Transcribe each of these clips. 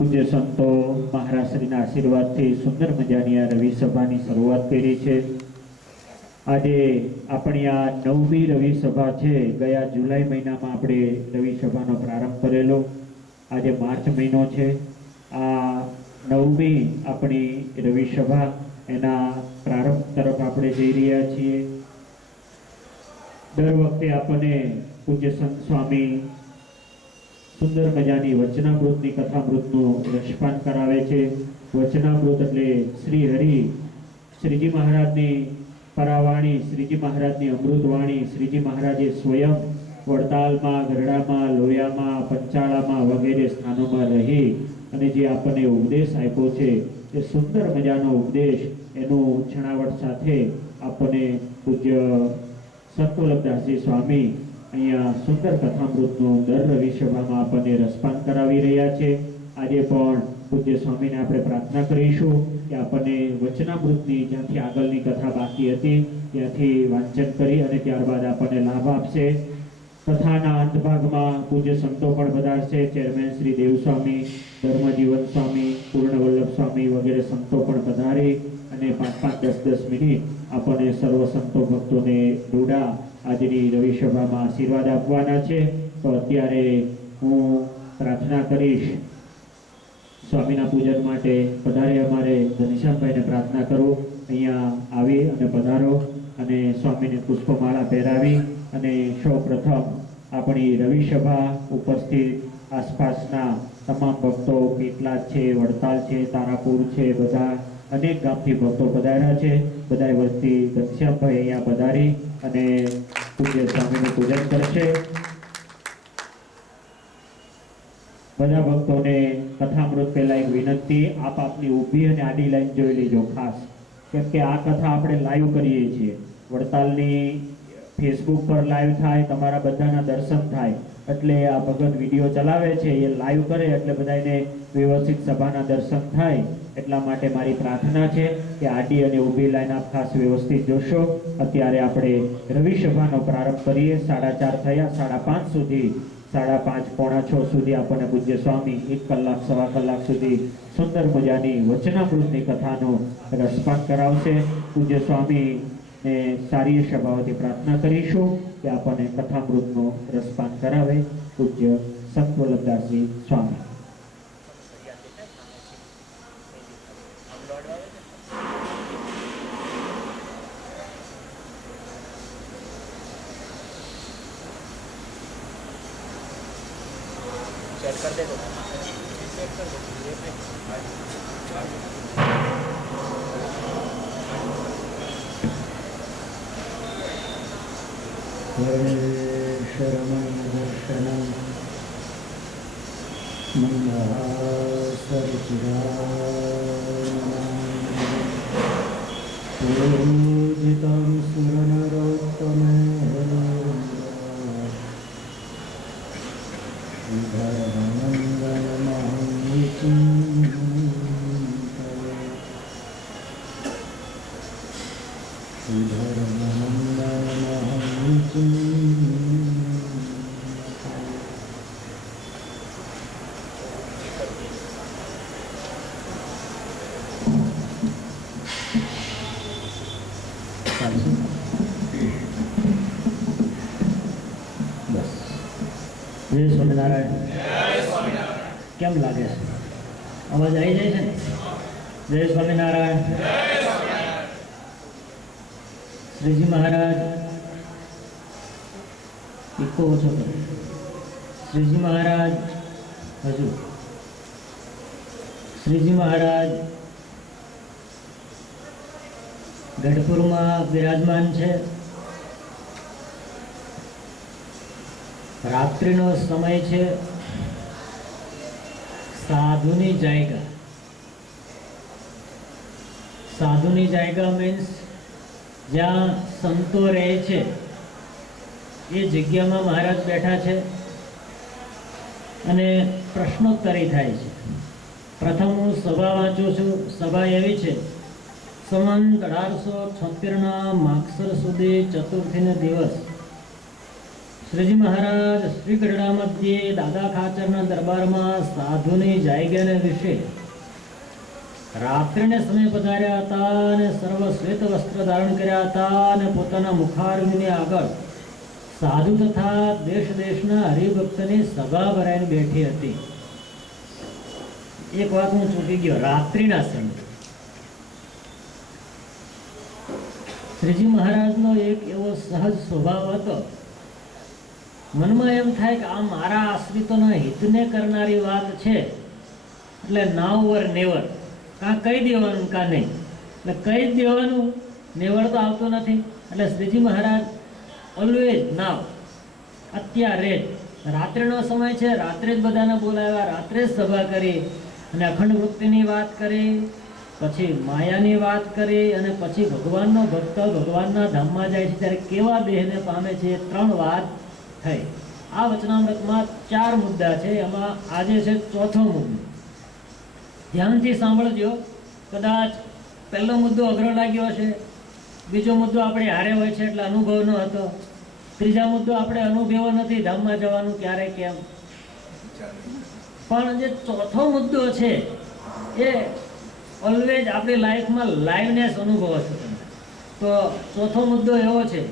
પૂજ્ય સંતો મહારાજશ્રીના આશીર્વાદથી સુંદર મજાની આ રવિ સભાની શરૂઆત કરી છે. આજે આપણી આ 9મી રવિ સભા છે. ગયા જુલાઈ મહિનામાં આપણે રવિ સભાનો પ્રારંભ કરેલો. આજે માર્ચ મહિનો છે. આ 9મી આપણી રવિ સભા એના પ્રારંભ તરફ આપણે જઈ રહ્યા છીએ. દર વખતે આપણને પૂજ્ય સંત સ્વામી સુંદર મજાની વચનામૃતની કથામૃતનું રસપાન કરાવે છે. વચનામૃત એટલે શ્રી હરિ, શ્રીજી મહારાજની પરાવાણી, શ્રીજી મહારાજની અમૃતવાણી. શ્રીજી મહારાજે સ્વયં વડતાલમાં, ગરડામાં, લોયામાં, પંચાળામાં વગેરે સ્થાનોમાં રહી અને જે આપણને ઉપદેશ આપ્યો છે એ સુંદર મજાનો ઉપદેશ એનું છણાવટ સાથે આપણને પૂજ્ય સંત વલ્લભદાસજી સ્વામી અહીંયા સુંદર કથામૃતનું દર રવિ સભામાં આપણને રસપાન કરાવી રહ્યા છે. આજે પણ પૂજ્ય સ્વામીને આપણે પ્રાર્થના કરીશું કે આપણને વચનામૃતની જ્યાંથી આગળની કથા બાકી હતી ત્યાંથી વાંચન કરી અને ત્યારબાદ આપણને લાભ આપશે. કથાના અંત ભાગમાં પૂજ્ય સંતો પણ પધારશે. ચેરમેન શ્રી દેવસ્વામી, ધર્મજીવન સ્વામી, પૂર્ણ વલ્લભ સ્વામી વગેરે સંતો પણ પધારી અને 5-5, 10-10 મિનિટ આપણને સર્વ સંતો ભક્તોને રૂડા આજની રવિ સભામાં આશીર્વાદ આપવાના છે. તો અત્યારે હું પ્રાર્થના કરીશ સ્વામીના પૂજન માટે. પધારે અમારે ઘનશ્યામભાઈને પ્રાર્થના કરું અહીંયા આવી અને પધારો અને સ્વામીને પુષ્પમાળા પહેરાવી અને સૌ પ્રથમ આપણી રવિ સભા ઉપસ્થિત આસપાસના તમામ ભક્તો, કેટલા છે, વડતાલ છે, તારાપુર છે, બધા અનેક ગામથી ભક્તો પધાર્યા છે. બધા વસ્તી ઘનશ્યામભાઈ અહીંયા પધારી અને પૂજ્ય સ્વામીનું પૂજન કરશે. બધા ભક્તોને કથામૃત પહેલા એક વિનંતી, આપ આપની ઊભી અને આડી લાઈન જોઈ લેજો ખાસ, કેમ કે આ કથા આપણે લાઈવ કરીએ છીએ. વડતાલની ફેસબુક પર લાઈવ થાય, તમારા બધાના દર્શન થાય એટલે આ ભગત વિડીયો ચલાવે છે એ લાઈવ કરે એટલે બધાને વ્યવસ્થિત સભાના દર્શન થાય. એટલા માટે મારી પ્રાર્થના છે કે આડી અને ઊભી લાઈન આપ ખાસ વ્યવસ્થિત જોશો. અત્યારે આપણે રવિ સભાનો પ્રારંભ કરીએ. 4:30 થયા, 5:30 સુધી, 5:30, 5:45 સુધી આપણને પૂજ્ય સ્વામી 1 કલાક, સવા કલાક સુધી સુંદર મજાની વચનામૃતની કથાનો રસપાન કરાવશે. પૂજ્ય સ્વામી ને સારી સભાઓથી પ્રાર્થના કરીશું કે આપણને કથામૃતનો રસપાન કરાવે. પૂજ્ય સંત વલ્લભદાસજી સ્વામી. कर दे दो शरणं दर्शनं पूजितं सुरनरोत्तमे જય સ્વામિનારાયણ. કેમ લાગે છે? અવાજ આવી જાય છે ને? જય સ્વામિનારાયણ. શ્રીજી મહારાજ ઇકો ઓછો કરો. શ્રીજી મહારાજ હજુ શ્રીજી મહારાજ ગઢપુરમાં બિરાજમાન છે. રાત્રિનો સમય છે. સાધુની જાયગા. સાધુની જાયગા મીન્સ જ્યાં સંતો રહે છે એ જગ્યામાં મહારાજ બેઠા છે અને પ્રશ્નોત્તરી થાય છે. પ્રથમ હું સભા વાંચું છું. સભા એવી છે, સંવંત 1876 માગસર સુધી ચતુર્થીનો દિવસ શ્રીજી મહારાજ શ્રી ગઢડા મધ્યે દાદા ખાચરના દરબારમાં સાધુની જાયગાને વિશે રાત્રિને સમય પધાર્યા હતા અને સર્વ શ્વેત વસ્ત્ર ધારણ કર્યા હતા અને પોતાના મુખારવિંદની આગળ સાધુ તથા દેશ દેશના હરિભક્તની સભા ભરાઈને બેઠી હતી. એક વાત હું ચૂકી ગયો, રાત્રિના સમય શ્રીજી મહારાજનો એક એવો સહજ સ્વભાવ હતો. મનમાં એમ થાય કે આ મારા આશ્રિતોના હિતને કરનારી વાત છે, એટલે નાવ વર નેવર, કાં કહી દેવાનું કાં નહીં, એટલે કહી જ દેવાનું, નેવર તો આવતો નથી. એટલે શ્રીજી મહારાજ ઓલવેઝ નાવ, અત્યારે જ રાત્રિનો સમય છે, રાત્રે જ બધાને બોલાવ્યા, રાત્રે જ સભા કરી અને અખંડ વૃત્તિની વાત કરી, પછી માયાની વાત કરી અને પછી ભગવાનનો ભક્ત ભગવાનના ધામમાં જાય છે ત્યારે કેવા દેહને પામે છે, એ 3 વાત થઈ. આ વચનામૃતમાં 4 મુદ્દા છે, એમાં આજે છે 4થો મુદ્દો. ધ્યાનથી સાંભળજો. કદાચ પહેલો મુદ્દો અઘરો લાગ્યો હશે, બીજો મુદ્દો આપણે હારે હોય છે એટલે અનુભવ ન હતો, ત્રીજા મુદ્દો આપણે અનુભવ નથી ધામમાં જવાનું ક્યારે કેમ. પણ જે 4થો મુદ્દો છે એ ઓલવેઝ આપણી લાઈફમાં લાઈવનેસ અનુભવો છો તમે. તો 4થો મુદ્દો એવો છે.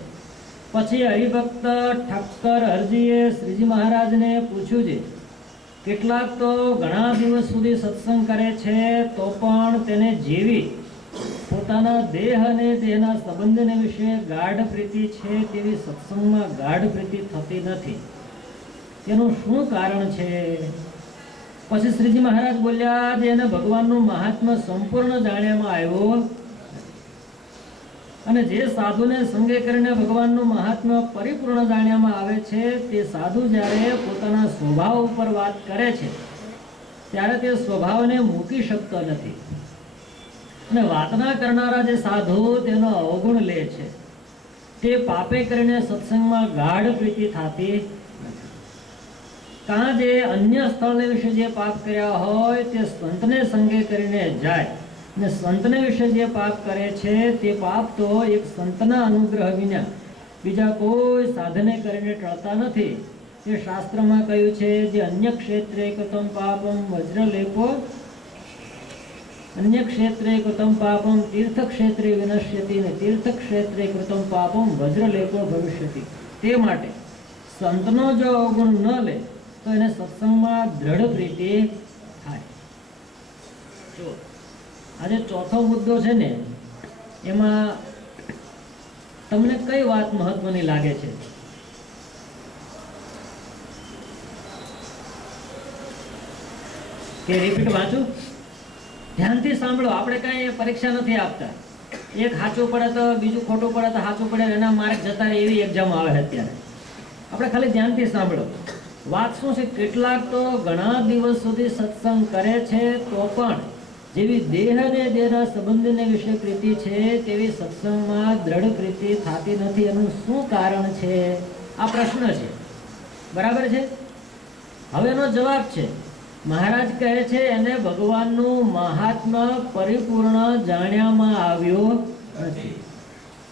પછી હરિભક્ત ઠક્કર હરજીએ શ્રીજી મહારાજને પૂછ્યું છે, કેટલાક તો ઘણા દિવસ સુધી સત્સંગ કરે છે તો પણ તેને જેવી પોતાના દેહ અને દેહના સંબંધને વિશે ગાઢ પ્રીતિ છે તેવી સત્સંગમાં ગાઢ પ્રીતિ થતી નથી, તેનું શું કારણ છે? પછી શ્રીજી મહારાજ બોલ્યા, જેને ભગવાનનું મહાત્મ્ય સંપૂર્ણ જાણ્યામાં આવ્યો અને જે સાધુને સંગે કરીને ભગવાનનું મહાત્મ્ય પરિપૂર્ણ જાણ્યામાં આવે છે, તે સાધુ જ્યારે પોતાના સ્વભાવ ઉપર વાત કરે છે ત્યારે તે સ્વભાવને મૂકી શકતો નથી. અને વાતના કરનારા જે સાધુ તેનો અવગુણ લે છે, તે પાપે કરીને સત્સંગમાં ગાઢ પ્રીતિ થતી નથી. કાં જે અન્ય સ્થળને વિશે જે પાપ કર્યા હોય તે સંતને સંગે કરીને જાય, ને સંતને વિશે જે પાપ કરે છે તે પાપ તો એક સંતના અનુગ્રહ વિના બીજા કોઈ સાધને કરીને ટળતા નથી. તે શાસ્ત્રમાં કહ્યું છે, જે અન્ય ક્ષેત્રે કૃતમ પાપમ વજ્રલેપો, અન્ય ક્ષેત્રે કૃતમ પાપમ તીર્થ ક્ષેત્રે વિનશ્યતિ, ને તીર્થ ક્ષેત્રે કૃતમ પાપમ વજ્રલેપો ભવિષ્યતિ. તે માટે સંતનો જો અવગુણ ન લે તો એને સત્સંગમાં દ્રઢ પ્રીતિ થાય. જો આજે 4થો મુદ્દો છે ને, એમાં તમને કઈ વાત મહત્વની લાગે છે? કે રિપીટ વાંચું? ધ્યાનથી સાંભળો. આપણે કાંઈ પરીક્ષા નથી આપતા. એક સાચું પડે તો બીજું ખોટું પડે તો સાચું પડે, એના માર્ક જતા રહે એવી એક્ઝામ આવે અત્યારે. આપણે ખાલી ધ્યાનથી સાંભળો. વાત શું છે, કેટલાક તો ઘણા દિવસ સુધી સત્સંગ કરે છે તો પણ જેવી દેહ અને દેહના સંબંધને વિશે પ્રીતિ છે તેવી સત્સંગમાં દ્રઢ પ્રીતિ થતી નથી. એનું શું કારણ છે? આ પ્રશ્ન છે, બરાબર છે? હવે એનો જવાબ છે, મહારાજ કહે છે એને ભગવાનનું મહાત્મ્ય પરિપૂર્ણ જાણ્યામાં આવ્યો નથી.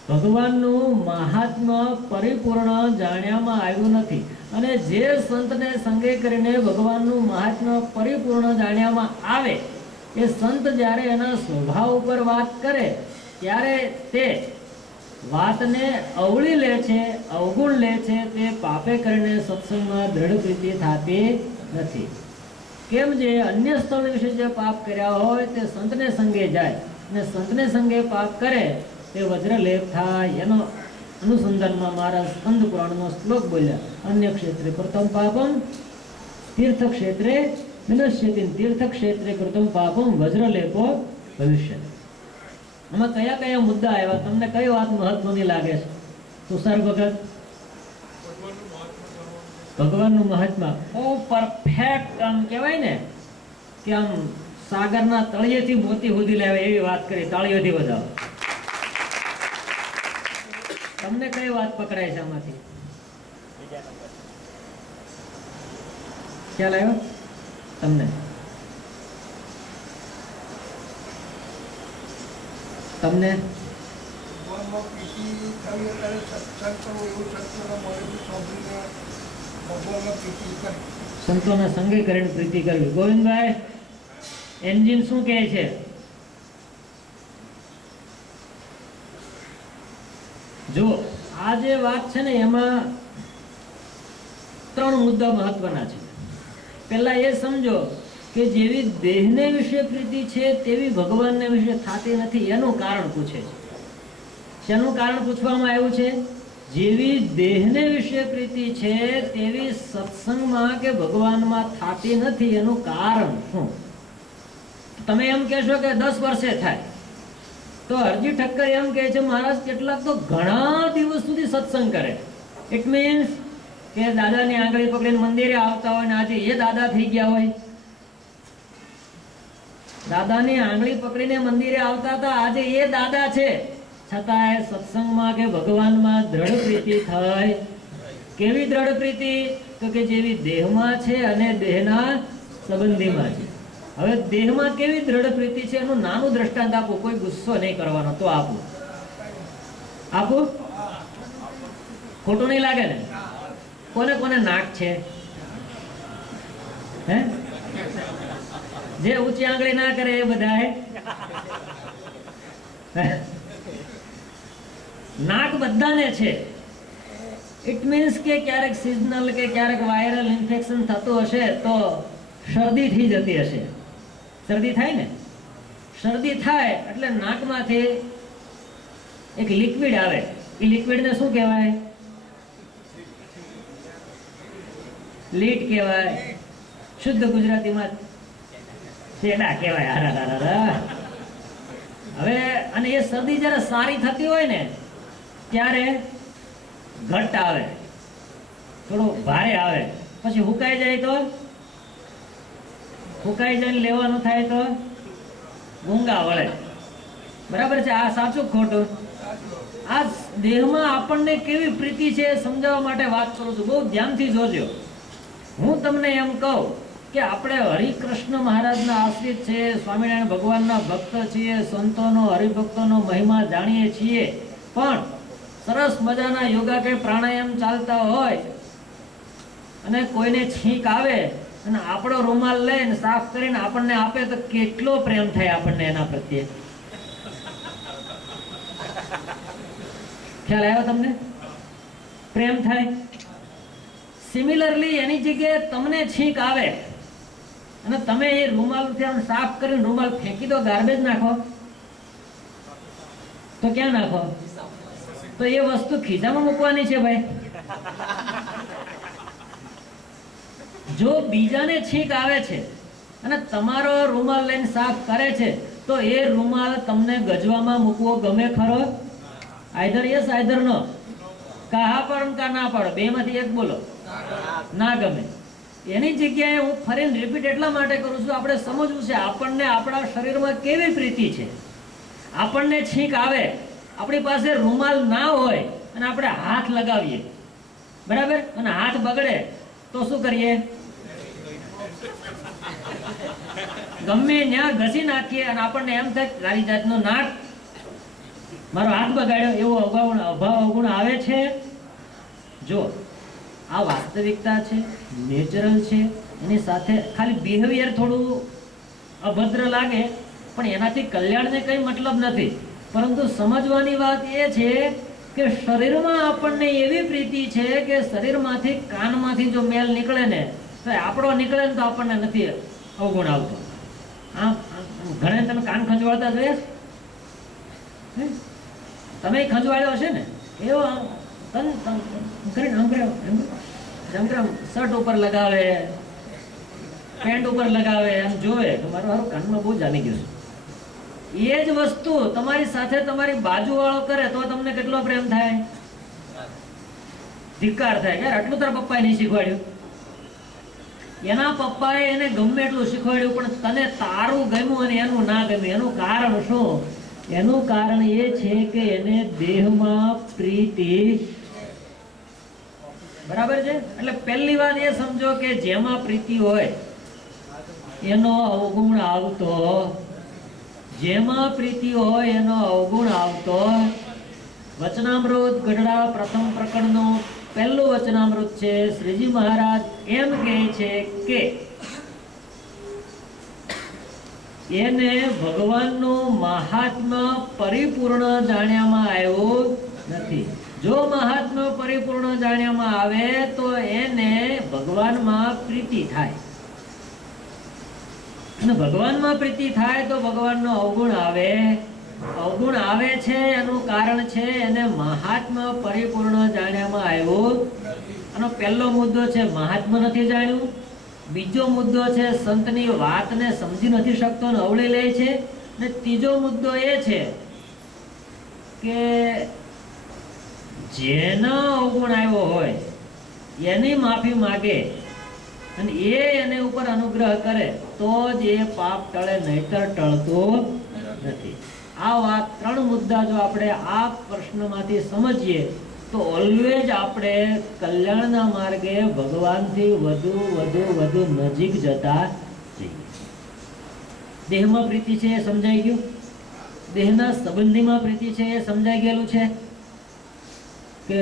ભગવાનનું મહાત્મ્ય પરિપૂર્ણ જાણ્યામાં આવ્યું નથી. અને જે સંતને સંગે કરીને ભગવાનનું મહાત્મ્ય પરિપૂર્ણ જાણ્યામાં આવે એ સંત જ્યારે એના સ્વભાવ ઉપર વાત કરે ત્યારે તે વાતને અવળી લે છે, અવગુણ લે છે. તે પાપે કરીને સત્સંગમાં દ્રઢ પ્રીતિ થતી નથી. કેમ? જે અન્ય સ્થળ વિશે જે પાપ કર્યા હોય તે સંતને સંગે જાય અને સંતને સંગે પાપ કરે તે વજ્રલેપ થાય. એનો અનુસંધાનમાં મારા સ્કંદ પુરાણનો શ્લોક બોલ્યા, અન્ય ક્ષેત્રે પ્રથમ પાપમ તીર્થ ક્ષેત્રે વિનશ્યતિ, તીર્થ ક્ષેત્રે કૃતમ પાપમ વજ્રલેપો ભવિષ્ય. આમાં કયા કયા મુદ્દા આવ્યા? તમને કઈ વાત મહત્વની લાગે છે? તુષાર ભગત? ભગવાનનું મહાત્મા. ઓ પરફેક્ટ, આમ કહેવાય ને કે આમ સાગરના તળિયેથી મોતી સુધી લાવે એવી વાત કરી. તાળીઓથી વધાવો. તમને કઈ વાત પકડાય છે આમાંથી? ખ્યાલ આવ્યો તમને? તમને સત્સંગ કરવો એવું સત્સંગ મળે સાંભળીને સંતોના સંગે કરીને પ્રીતિ કરવી. ગોવિંદભાઈ, એન્જિન શું કહે છે? જો આ જે વાત છે ને એમાં 3 મુદ્દા મહત્વના છે. પહેલા એ સમજો કે જેવી દેહને વિશે પ્રીતિ છે તેવી ભગવાનને વિશે થતી નથી. એનું કારણ પૂછે છે. શેનું કારણ પૂછવામાં આવ્યું છે? જેવી દેહને વિશે પ્રીતિ છે તેવી સત્સંગમાં કે ભગવાનમાં થતી નથી. એનું કારણ શું? તમે એમ કહેશો કે 10 વર્ષે થાય, તો હરજી ઠક્કર એમ કહે છે મહારાજ કેટલાક તો ઘણા દિવસ સુધી સત્સંગ કરે. ઇટ મીન્સ કે દાદાની આંગળી પકડીને મંદિરે આવતા હોય ને આજે એ દાદા થઈ ગયા હોય. દાદાની આંગળી પકડીને મંદિરે આવતા હતા, આજે એ દાદા છે, છતાંય સત્સંગમાં કે ભગવાનમાં દ્રઢ પ્રીતિ થઈ. કેવી દ્રઢ પ્રીતિ? તો કે જેવી દેહમાં છે અને દેહના સંબંધીમાં છે. હવે દેહમાં કેવી દ્રઢ પ્રીતિ છે એનું નાનું દ્રષ્ટાંત આપું. કોઈ ગુસ્સો નહીં કરવાનો તો આપું. ખોટું નહીં લાગે ને? કોને કોને નાક છે? હે? જે ઊંચી આંગળી ના કરે એ બધાય નાક બધાને છે. ઇટ મીન્સ કે ક્યારેક સિઝનલ કે ક્યારેક વાયરલ ઇન્ફેક્શન થતું હશે તો શરદી થઈ જતી હશે. શરદી થાય ને? શરદી થાય એટલે નાકમાંથી એક લિક્વિડ આવે. એ લિક્વિડને શું કહેવાય? લીટ કહેવાય. શુદ્ધ ગુજરાતીમાં છેડા કહેવાય. હવે અને એ શરદી જ્યારે સારી થતી હોય ને ત્યારે ઘટ આવે, થોડો ભારે આવે, પછી હુકાઈ જાય તો હુકાઈ જાય લેવાનું થાય તો ગુંગા વળે. બરાબર છે? આ સાચું ખોટું? આ દેહમાં આપણને કેવી પ્રીતિ છે સમજાવવા માટે વાત કરું છું. બહુ ધ્યાનથી જોજો. હું તમને એમ કહું કે આપણે હરિકૃષ્ણ મહારાજના આશ્રિત છે, સ્વામિનારાયણ ભગવાનના ભક્ત છીએ, સંતોનો હરિભક્તોનો મહિમા જાણીએ છીએ, પણ સરસ મજાના યોગા કે પ્રાણાયામ ચાલતા હોય અને કોઈને છીંક આવે અને આપણો રૂમાલ લઈને સાફ કરીને આપણને આપે તો કેટલો પ્રેમ થાય આપણને એના પ્રત્યે. ખ્યાલ આવ્યો તમને? પ્રેમ થાય. સિમિલરલી એની જગ્યાએ તમને છીંક આવે અને તમે એ રૂમાલથી આમ સાફ કરીને રૂમાલ ફેંકી દો, ગાર્બેજ નાખો, તો ક્યાં નાખો? તો એ વસ્તુ ખીચામાં મૂકવાની છે ભાઈ. જો બીજાને છીંક આવે છે અને તમારો રૂમાલ લઈને સાફ કરે છે તો એ રૂમાલ તમને ગજવામાં મૂકવો ગમે ખરો? આઈધર યસ આઈધર નો. કા હા પણ કા ના પણ, બે માંથી એક બોલો. ના ગમે. એની જગ્યાએ હું ફરીને રિપીટ એટલા માટે કરું છું, આપણે સમજવું છે આપણને આપણા શરીરમાં કેવી પ્રીતિ છે. આપણને છીંક આવે, આપણી પાસે રૂમાલ ના હોય અને આપણે હાથ લગાવીએ, બરાબર, અને હાથ બગડે તો શું કરીએ? ગમે ત્યાં ઘસી નાખીએ અને આપણને એમ થાય તારી જાતનો નાક, મારો હાથ બગાડ્યો, એવો અવગુણ આવે છે. જો આ વાસ્તવિકતા છે, નેચરલ છે. એની સાથે ખાલી બિહેવિયર થોડું અભદ્ર લાગે પણ એનાથી કલ્યાણને કંઈ મતલબ નથી. પરંતુ સમજવાની વાત એ છે કે શરીરમાં આપણને એવી પ્રીતિ છે કે શરીરમાંથી કાનમાંથી જો મેલ નીકળે ને તો આપણો નીકળે ને તો આપણને નથી અવગુણ આવતો. આમ ઘણે તમે કાન ખંજવાળતા જોયા? તમે ખંજવાળ્યો હશે ને? એવો શર્ટ ઉપર લગાવે, પેન્ટ ઉપર લગાવે, એમ જોવે કે મારું હારું કાનમાં બહુ જામી ગયું છે. એ જ વસ્તુ તમારી સાથે તમારી બાજુવાળો કરે તો તમને કેટલો પ્રેમ થાય? ધિક્કાર થાય. યાર આટલું તારા પપ્પાએ નહીં શીખવાડ્યું. એના પપ્પાએ એને ગમે એટલું શીખવાડ્યું પણ તને તારું ગમ્યું અને એનું ના ગમ્યું. એનું કારણ શું? એનું કારણ એ છે કે એને દેહમાં પ્રીતિ. બરાબર છે? એટલે પહેલી વાત એ સમજો કે જેમાં પ્રીતિ હોય એનો અવગુણ આવતો, જેમાં પ્રીતિ હોય એનો અવગુણ આવતો. વચનામૃત ગઢડા પ્રથમ પ્રકરણનો પહેલું વચનામૃત છે. શ્રીજી મહારાજ એમ કહે છે કે એને ભગવાનનું મહાત્મ્ય પરિપૂર્ણ જાણ્યામાં આવ્યું નથી. જો મહાત્મ્ય પરિપૂર્ણ જાણ્યામાં આવે તો એને ભગવાનમાં પ્રીતિ થાય, અને ભગવાનમાં પ્રીતિ થાય તો ભગવાનનો અવગુણ આવે. અવગુણ આવે છે એનું કારણ છે એને મહાત્મ્ય પરિપૂર્ણ જાણ્યામાં આવ્યું. આનો પહેલો મુદ્દો છે મહાત્મ્ય નથી જાણ્યું. બીજો મુદ્દો છે સંતની વાતને સમજી નથી શકતો ને અવળી લે છે. ને ત્રીજો મુદ્દો એ છે કે જેનો અવગુણ આવ્યો હોય એની માફી માગે અને એની ઉપર અનુગ્રહ કરે તો જ એ પાપ ટળે, નહીતર ટળતું નથી. આ વાત ત્રણ મુદ્દા જો આપણે આ પ્રશ્નમાંથી સમજીએ તો ઓલવેજ આપણે કલ્યાણના માર્ગે ભગવાનથી વધુ વધુ વધુ નજીક જતા જઈએ. દેહમાં પ્રીતિ છે એ સમજાઈ ગયું. દેહના સંબંધીમાં પ્રીતિ છે એ સમજાઈ ગયેલું છે કે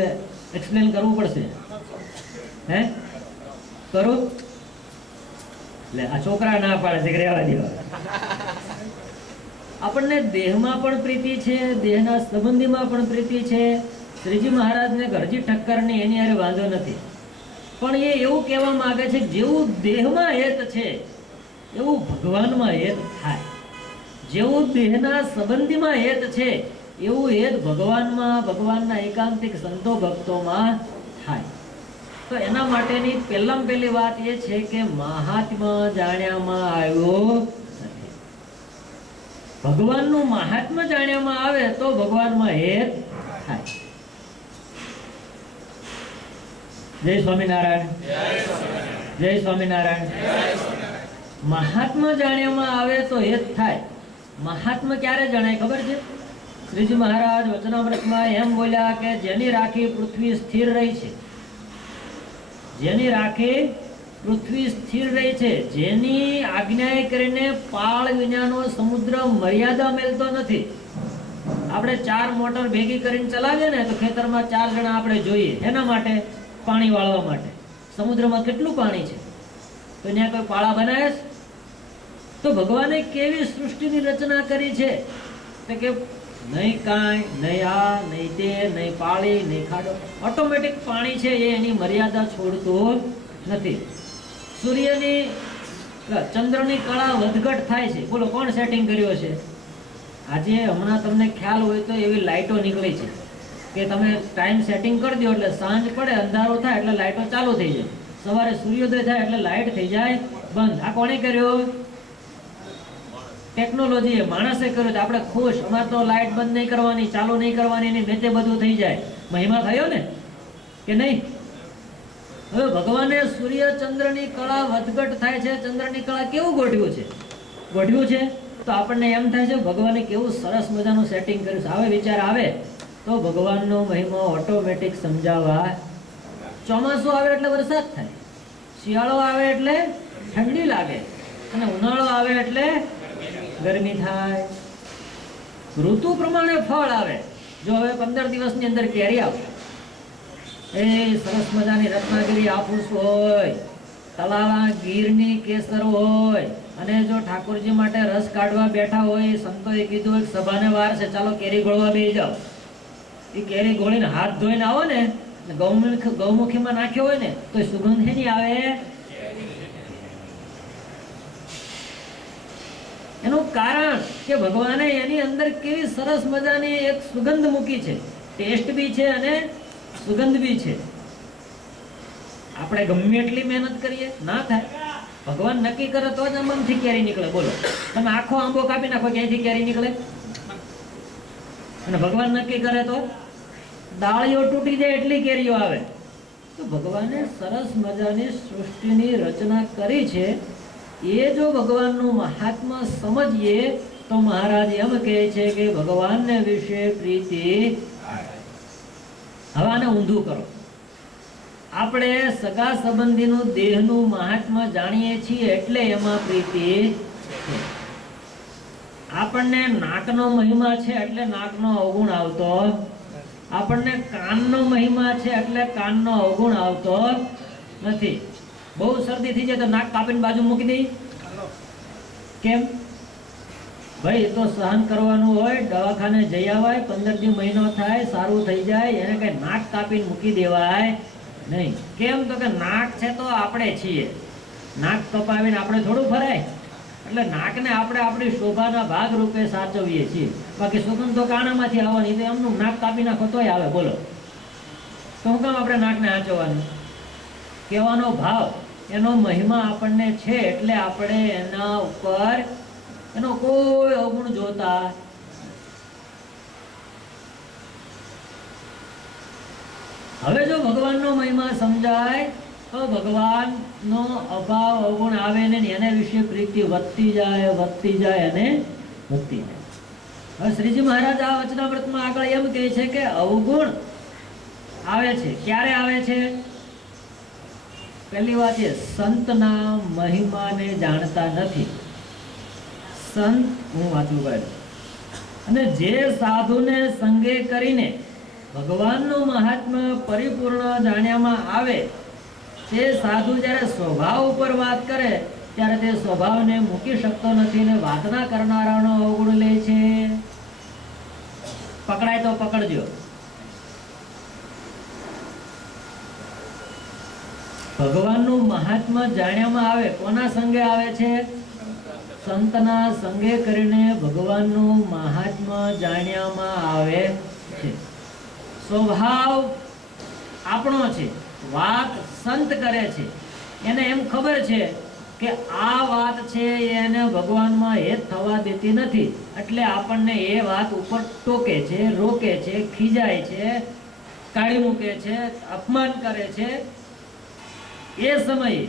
એક્સપ્લેન કરવું પડશે? હે કરું? એટલે આ છોકરા ના પાડે છે કે રહેવા દેવા. આપણને દેહમાં પણ પ્રીતિ છે, દેહના સંબંધીમાં પણ પ્રીતિ છે. શ્રીજી મહારાજને ઘરજી ઠક્કરની એની હારે વાંધો નથી, પણ એ એવું કહેવા માંગે છે જેવું દેહમાં હેત છે એવું ભગવાનમાં હેત થાય. જેવું દેહના સંબંધીમાં હેત છે એવું હેત ભગવાનમાં, ભગવાનના એકાંતિક સંતો ભક્તોમાં થાય. તો એના માટેની પહેલામાં પહેલી વાત એ છે કે મહાત્મ્ય જાણ્યામાં આવ્યું નથી. ભગવાનનું મહાત્મ્ય જાણ્યામાં આવે તો ભગવાનમાં હેત થાય. જય સ્વામિનારાયણ. જય સ્વામિનારાયણ. મહાત્મ્ય જાણ્યામાં આવે તો હેત થાય. મહાત્મ્ય ક્યારે જણાય ખબર છે? શ્રીજી મહારાજ વચનામૃતમાં એમ બોલ્યા કે જેની રાખી પૃથ્વી સ્થિર રહી છે, જેની રાખી પૃથ્વી સ્થિર રહી છે, જેની આજ્ઞાએ કરીને પાળ વિનાનો સમુદ્ર મર્યાદા મેલતો નથી. આપણે 4 મોટર ભેગી કરીને ચલાવીએ ને તો ખેતરમાં 4 જણા આપણે જોઈએ. એના માટે પાણી વાળવા માટે. સમુદ્રમાં કેટલું પાણી છે તો ત્યાં કોઈ પાળા બનાવે છે? તો ભગવાને કેવી સૃષ્ટિની રચના કરી છે કે નહીં કાંઈ, નહીં આ, નહીં તે, નહીં પાળી, નહીં ખાડો, ઓટોમેટિક પાણી છે એ એની મર્યાદા છોડતું નથી. સૂર્યની, ચંદ્રની કળા વધઘટ થાય છે. બોલો કોણ સેટિંગ કર્યો છે? આજે હમણાં તમને ખ્યાલ હોય તો એવી લાઇટો નીકળી છે કે તમે ટાઈમ સેટિંગ કરી દો એટલે સાંજ પડે, અંધારો થાય એટલે લાઇટો ચાલુ થઈ જાય, સવારે સૂર્યોદય થાય એટલે લાઇટ થઈ જાય બંધ. આ કોણે કર્યો? ટેકનોલોજીએ, માણસે કર્યું. તો આપણે ખુશ, અમારે તો લાઇટ બંધ નહીં કરવાની, ચાલુ નહીં કરવાની, એની નીચે બધું થઈ જાય. મહિમા થયો ને કે નહીં? હવે ભગવાને સૂર્ય ચંદ્રની કળા વધઘટ થાય છે. ચંદ્રની કળા કેવું ગોઠવ્યું છે? ગોઠવ્યું છે તો આપણને એમ થાય છે ભગવાને કેવું સરસ મજાનું સેટિંગ કર્યું છે. હવે વિચાર આવે તો ભગવાનનો મહિમા ઓટોમેટિક સમજાવવા. ચોમાસું આવે એટલે વરસાદ થાય, શિયાળો આવે એટલે ઠંડી લાગે, અને ઉનાળો આવે એટલે ગરમી થાય. ઋતુ પ્રમાણે ફળ આવે. જો હવે 15 દિવસની અંદર કેરી આવશે, એ સરસ મજાની રત્નાગીરી હાફૂસ હોય, તલાવા ગીરની કેસર હોય, અને જો ઠાકોરજી માટે રસ કાઢવા બેઠા હોય, સંતોએ કીધું એક સભાને વાર છે, ચાલો કેરી ગોળવા બેસી જાઓ. એ કેરી ગોળીને હાથ ધોઈને આવો ને, ગૌમુખીમાં નાખ્યો હોય ને તો સુગંધ એની આવે. એનું કારણ કે ભગવાને એની અંદર કેવી સરસ મજાની એક સુગંધ મૂકી છે. ટેસ્ટ બી છે અને સુગંધ બી છે. આપણે ગમે એટલી મહેનત કરીએ ના થાય. ભગવાન નક્કી કરે તો જ આંબામાંથી કેરી નીકળે. બોલો, તમે આખો આંબો કાપી નાખો, ક્યાંયથી કેરી નીકળે? અને ભગવાન નક્કી કરે તો ડાળીઓ તૂટી જાય એટલી કેરીઓ આવે. તો ભગવાને સરસ મજાની સૃષ્ટિની રચના કરી છે. એ જો ભગવાનનું મહાત્મા સમજીએ તો મહારાજ એમ કહે છે કે ભગવાનને વિશે પ્રીતિ. હવે આને ઊંધું કરો. આપણે સગા સંબંધીનું દેહનું મહાત્મા જાણીએ છીએ એટલે એમાં પ્રીતિ છે. આપણને નાકનો મહિમા છે એટલે નાકનો અવગુણ આવતો. આપણને કાનનો મહિમા છે એટલે કાનનો અવગુણ આવતો નથી. બહુ શરદી થઈ જાય તો નાક કાપીને બાજુ મૂકી દઈ. કેમ ભાઈ? એ તો સહન કરવાનું હોય. દવાખાને જઈ આવાય, 15 દી મહિનો થાય, સારું થઈ જાય, એને કઈ નાક કાપીને મૂકી દેવાય નહીં. કેમ? તો કે નાક છે તો આપણે છીએ. નાક કપાવીને આપણે થોડું ફરાય. એટલે નાકને આપણે આપણી શોભાના ભાગ રૂપે સાચવીએ છીએ. બાકી સુગંધ તો કાનામાંથી આવવાની, તો એમનું નાક કાપી નાખો તોય આવે. બોલો, તો હું કામ આપણે નાકને સાચવવાનું? કહેવાનો ભાવ, એનો મહિમા આપણને છે એટલે આપણે એના ઉપર એનો કોઈ અવગુણ જોતા. હવે જો ભગવાનનો મહિમા સમજાય તો ભગવાનનો અભાવ અવગુણ આવે ને એને વિશે પ્રીતિ વધતી જાય અને વધતી જાય. હવે શ્રીજી મહારાજ આ વચનામૃતમાં આગળ એમ કહે છે કે અવગુણ આવે છે. ક્યારે આવે છે? પહેલી વાત એ સંતના મહિમાને જાણતા નથી. સંત, હું વાંચું ભાઈ, અને જે સાધુને સંગે કરીને ભગવાનનું મહાત્મ્ય પરિપૂર્ણ જાણ્યામાં આવે તે સાધુ જ્યારે સ્વભાવ ઉપર વાત કરે ત્યારે તે સ્વભાવને મૂકી શકતો નથી ને વાતના કરનારાનો અવગુણ લે છે. પકડાય તો પકડજો. ભગવાનનું મહાત્મ્ય જાણ્યામાં આવે, કોના સંગે આવે છે? સંતના સંગે કરીને ભગવાનનું મહાત્મ્ય જાણ્યામાં આવે છે. સ્વભાવ આપણો છે, વાત સંત કરે છે. એને એમ ખબર છે કે આ વાત છે એને ભગવાનમાં હેત થવા દેતી નથી, એટલે આપણને એ વાત ઉપર ટોકે છે, રોકે છે, ખીજાય છે, કાઢી મૂકે છે, અપમાન કરે છે. એ સમયે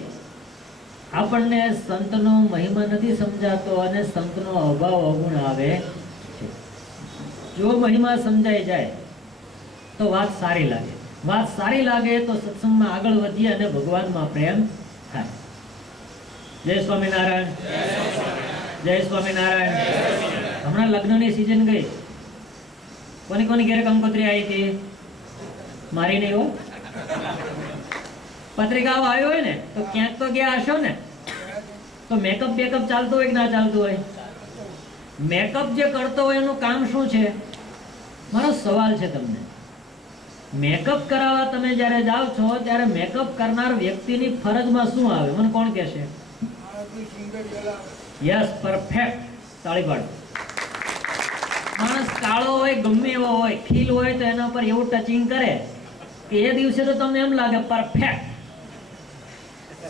આપણને સંતનો મહિમા નથી સમજાતો અને સંતનો અભાવ અવગુણ આવે છે. જો મહિમા સમજાઈ જાય તો વાત સારી લાગે. વાત સારી લાગે તો સત્સંગમાં આગળ વધીએ અને ભગવાનમાં પ્રેમ થાય. જય સ્વામિનારાયણ. જય સ્વામિનારાયણ. હમણાં લગ્નની સિઝન ગઈ. કોની કોની ઘેર કંકોત્રી આવી હતી? મારી નહીં હો. પત્રિકાઓ આવી હોય ને તો ક્યાંક તો ગયા હશો ને. તો મેકઅપ બેકઅપ ચાલતું હોય કે ના ચાલતું હોય? મેકઅપ જે કરતો હોય એનું કામ શું છે? મારો સવાલ છે તમને. મેકઅપ કરાવવા તમે જ્યારે જાઓ છો ત્યારે મેકઅપ કરનાર વ્યક્તિની ફરજમાં શું આવે? મને કોણ કહેશે? Yes, perfect. તાળી પાડો. માણસ કાળો હોય, ગમે એવો હોય, ખીલ હોય તો એના પર એવું ટચિંગ કરે કે એ દિવસે તો તમને એમ લાગે પરફેક્ટ.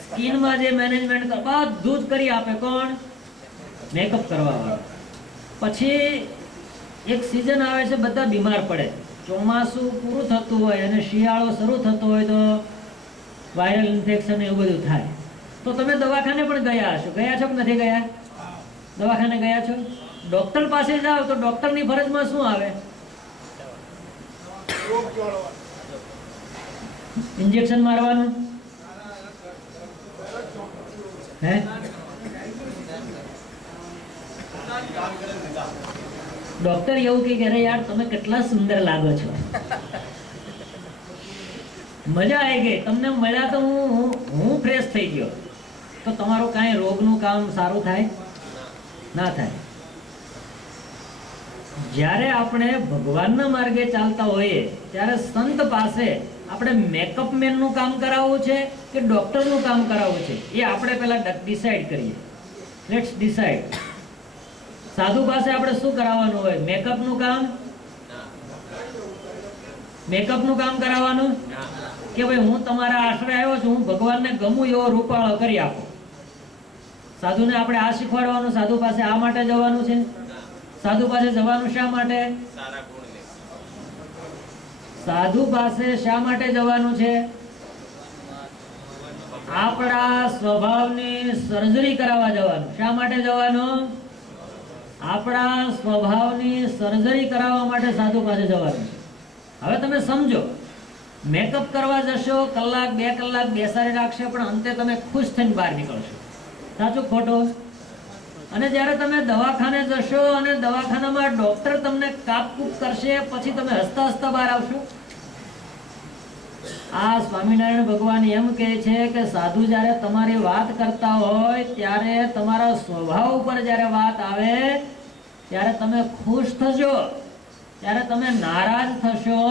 સ્કિનમાં જે મેનેજમેન્ટ બધું જ કરી આપે. કોણ? મેકઅપ કરવા વાળા. પછી એક સિઝન આવે છે, બધા બીમાર પડે. ચોમાસું પૂરું થતું હોય અને શિયાળો શરૂ થતો હોય તો વાયરલ ઇન્ફેક્શન એવું બધું થાય. તો તમે દવાખાને પણ ગયા હશો. ગયા છો કે નથી ગયા? દવાખાને ગયા છો? ડોક્ટર પાસે જાઓ તો ડોક્ટરની ફરજમાં શું આવે? ઇન્જેક્શન મારવાનું. હે? ડોક્ટર એવું કે અરે યાર તમે કેટલા સુંદર લાગો છો. મજા આવી ગઈ, તમને મળ્યા તો હું ફ્રેશ થઈ ગયો. તો તમારું કાંઈ રોગનું કામ સારું થાય? ના થાય. જ્યારે આપણે ભગવાનના માર્ગે ચાલતા હોઈએ ત્યારે સંત પાસે આપણે મેકઅપ મેનનું કામ કરાવવું છે કે ડોક્ટરનું કામ કરાવવું છે એ આપણે પહેલા ડિસાઈડ કરીએ. Let's decide. સાધુ પાસે આપણે શું કરાવવાનું હોય? મેકઅપનું કામ? મેકઅપનું કામ કરાવવાનું કે ભાઈ હું તમારા આશરે આવ્યો છું, હું ભગવાનને ગમું એવો રૂપાળો કરી આપો. સાધુને આપણે આ શીખવાડવાનું. સાધુ પાસે આ માટે જવાનું છે. સાધુ પાસે જવાનું શા માટે? સાધુ પાસે શા માટે જવાનું છે? આપણા સ્વભાવની સર્જરી કરાવવા જવાનું. શા માટે જવાનું? આપણા સ્વભાવની સર્જરી કરાવવા માટે સાધુ પાસે જવાનું. હવે તમે સમજો, મેકઅપ કરવા જશો, કલાક 2 કલાક બેસાડી રાખશે, પણ અંતે તમે ખુશ થઈને બહાર નીકળશો. સાચું ખોટું? અને જ્યારે તમે દવાખાને જશો અને દવાખાનામાં ડોક્ટર તમને કાપકૂપ કરશે, પછી તમે હસતા હસતા બહાર આવશો. આ સ્વામિનારાયણ ભગવાન એમ કહે છે કે સાધુ જ્યારે તમારી વાત કરતા હોય ત્યારે તમારા સ્વભાવ ઉપર જ્યારે વાત આવે ત્યારે તમે ખુશ થશો, ત્યારે તમે નારાજ થશો.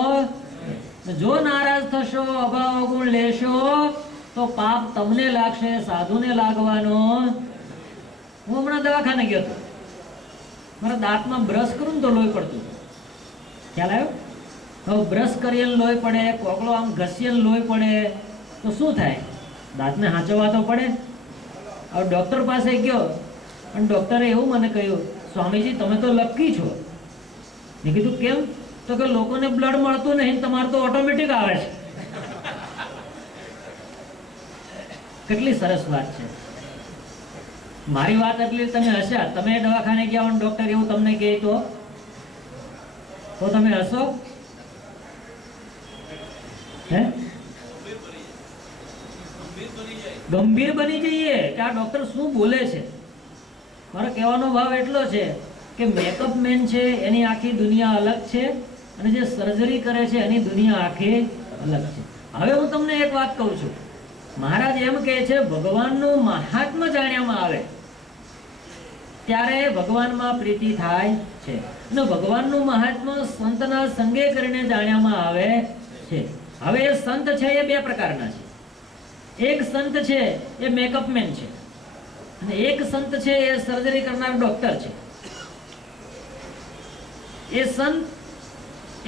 જો નારાજ થશો, અભાવ અવગુણ લેશો, તો પાપ તમને લાગશે, સાધુને લાગવાનો. હું હમણાં દવાખાને ગયો હતો, મારા દાંતમાં બ્રશ કરું ને તો લોહી પડતું. ખ્યાલ આવ્યો? હવે બ્રશ કરીએ લોહી પડે, કોકલો આમ ઘસીએ લોહી પડે, તો શું થાય? દાંતને હાંચવવા તો પડે. હવે ડૉક્ટર પાસે ગયો અને ડૉક્ટરે એવું મને કહ્યું, સ્વામીજી તમે તો લકી છો. મેં કીધું કેમ? તો કે લોકોને બ્લડ મળતું નહીં, તમારે તો ઓટોમેટિક આવે છે. કેટલી સરસ વાત છે. મારી વાત એટલી તમે હસ્યા. તમે દવાખાને ગયા અને ડૉક્ટર એવું તમને કહે તો તમે હસો? હે? ગંભીર બની જઈએ કે આ ડૉક્ટર શું બોલે છે. મારો કહેવાનો ભાવ એટલો છે કે મેકઅપ મેન છે એની આખી દુનિયા અલગ છે અને જે સર્જરી કરે છે એની દુનિયા આખી અલગ છે. હવે હું તમને એક વાત કહું છું. મહારાજ એમ કહે છે ભગવાનનું મહાત્મ્ય જાણ્યામાં આવે ત્યારે ભગવાનમાં પ્રીતિ થાય છે, અને ભગવાનનું મહાત્મ્ય સંતના સંગે કરીને જાણ્યામાં આવે છે. હવે એ સંત છે એ બે પ્રકારના છે. એક સંત છે એ મેકઅપ મેન છે અને એક સંત છે એ સર્જરી કરનાર ડોક્ટર છે. એ સંત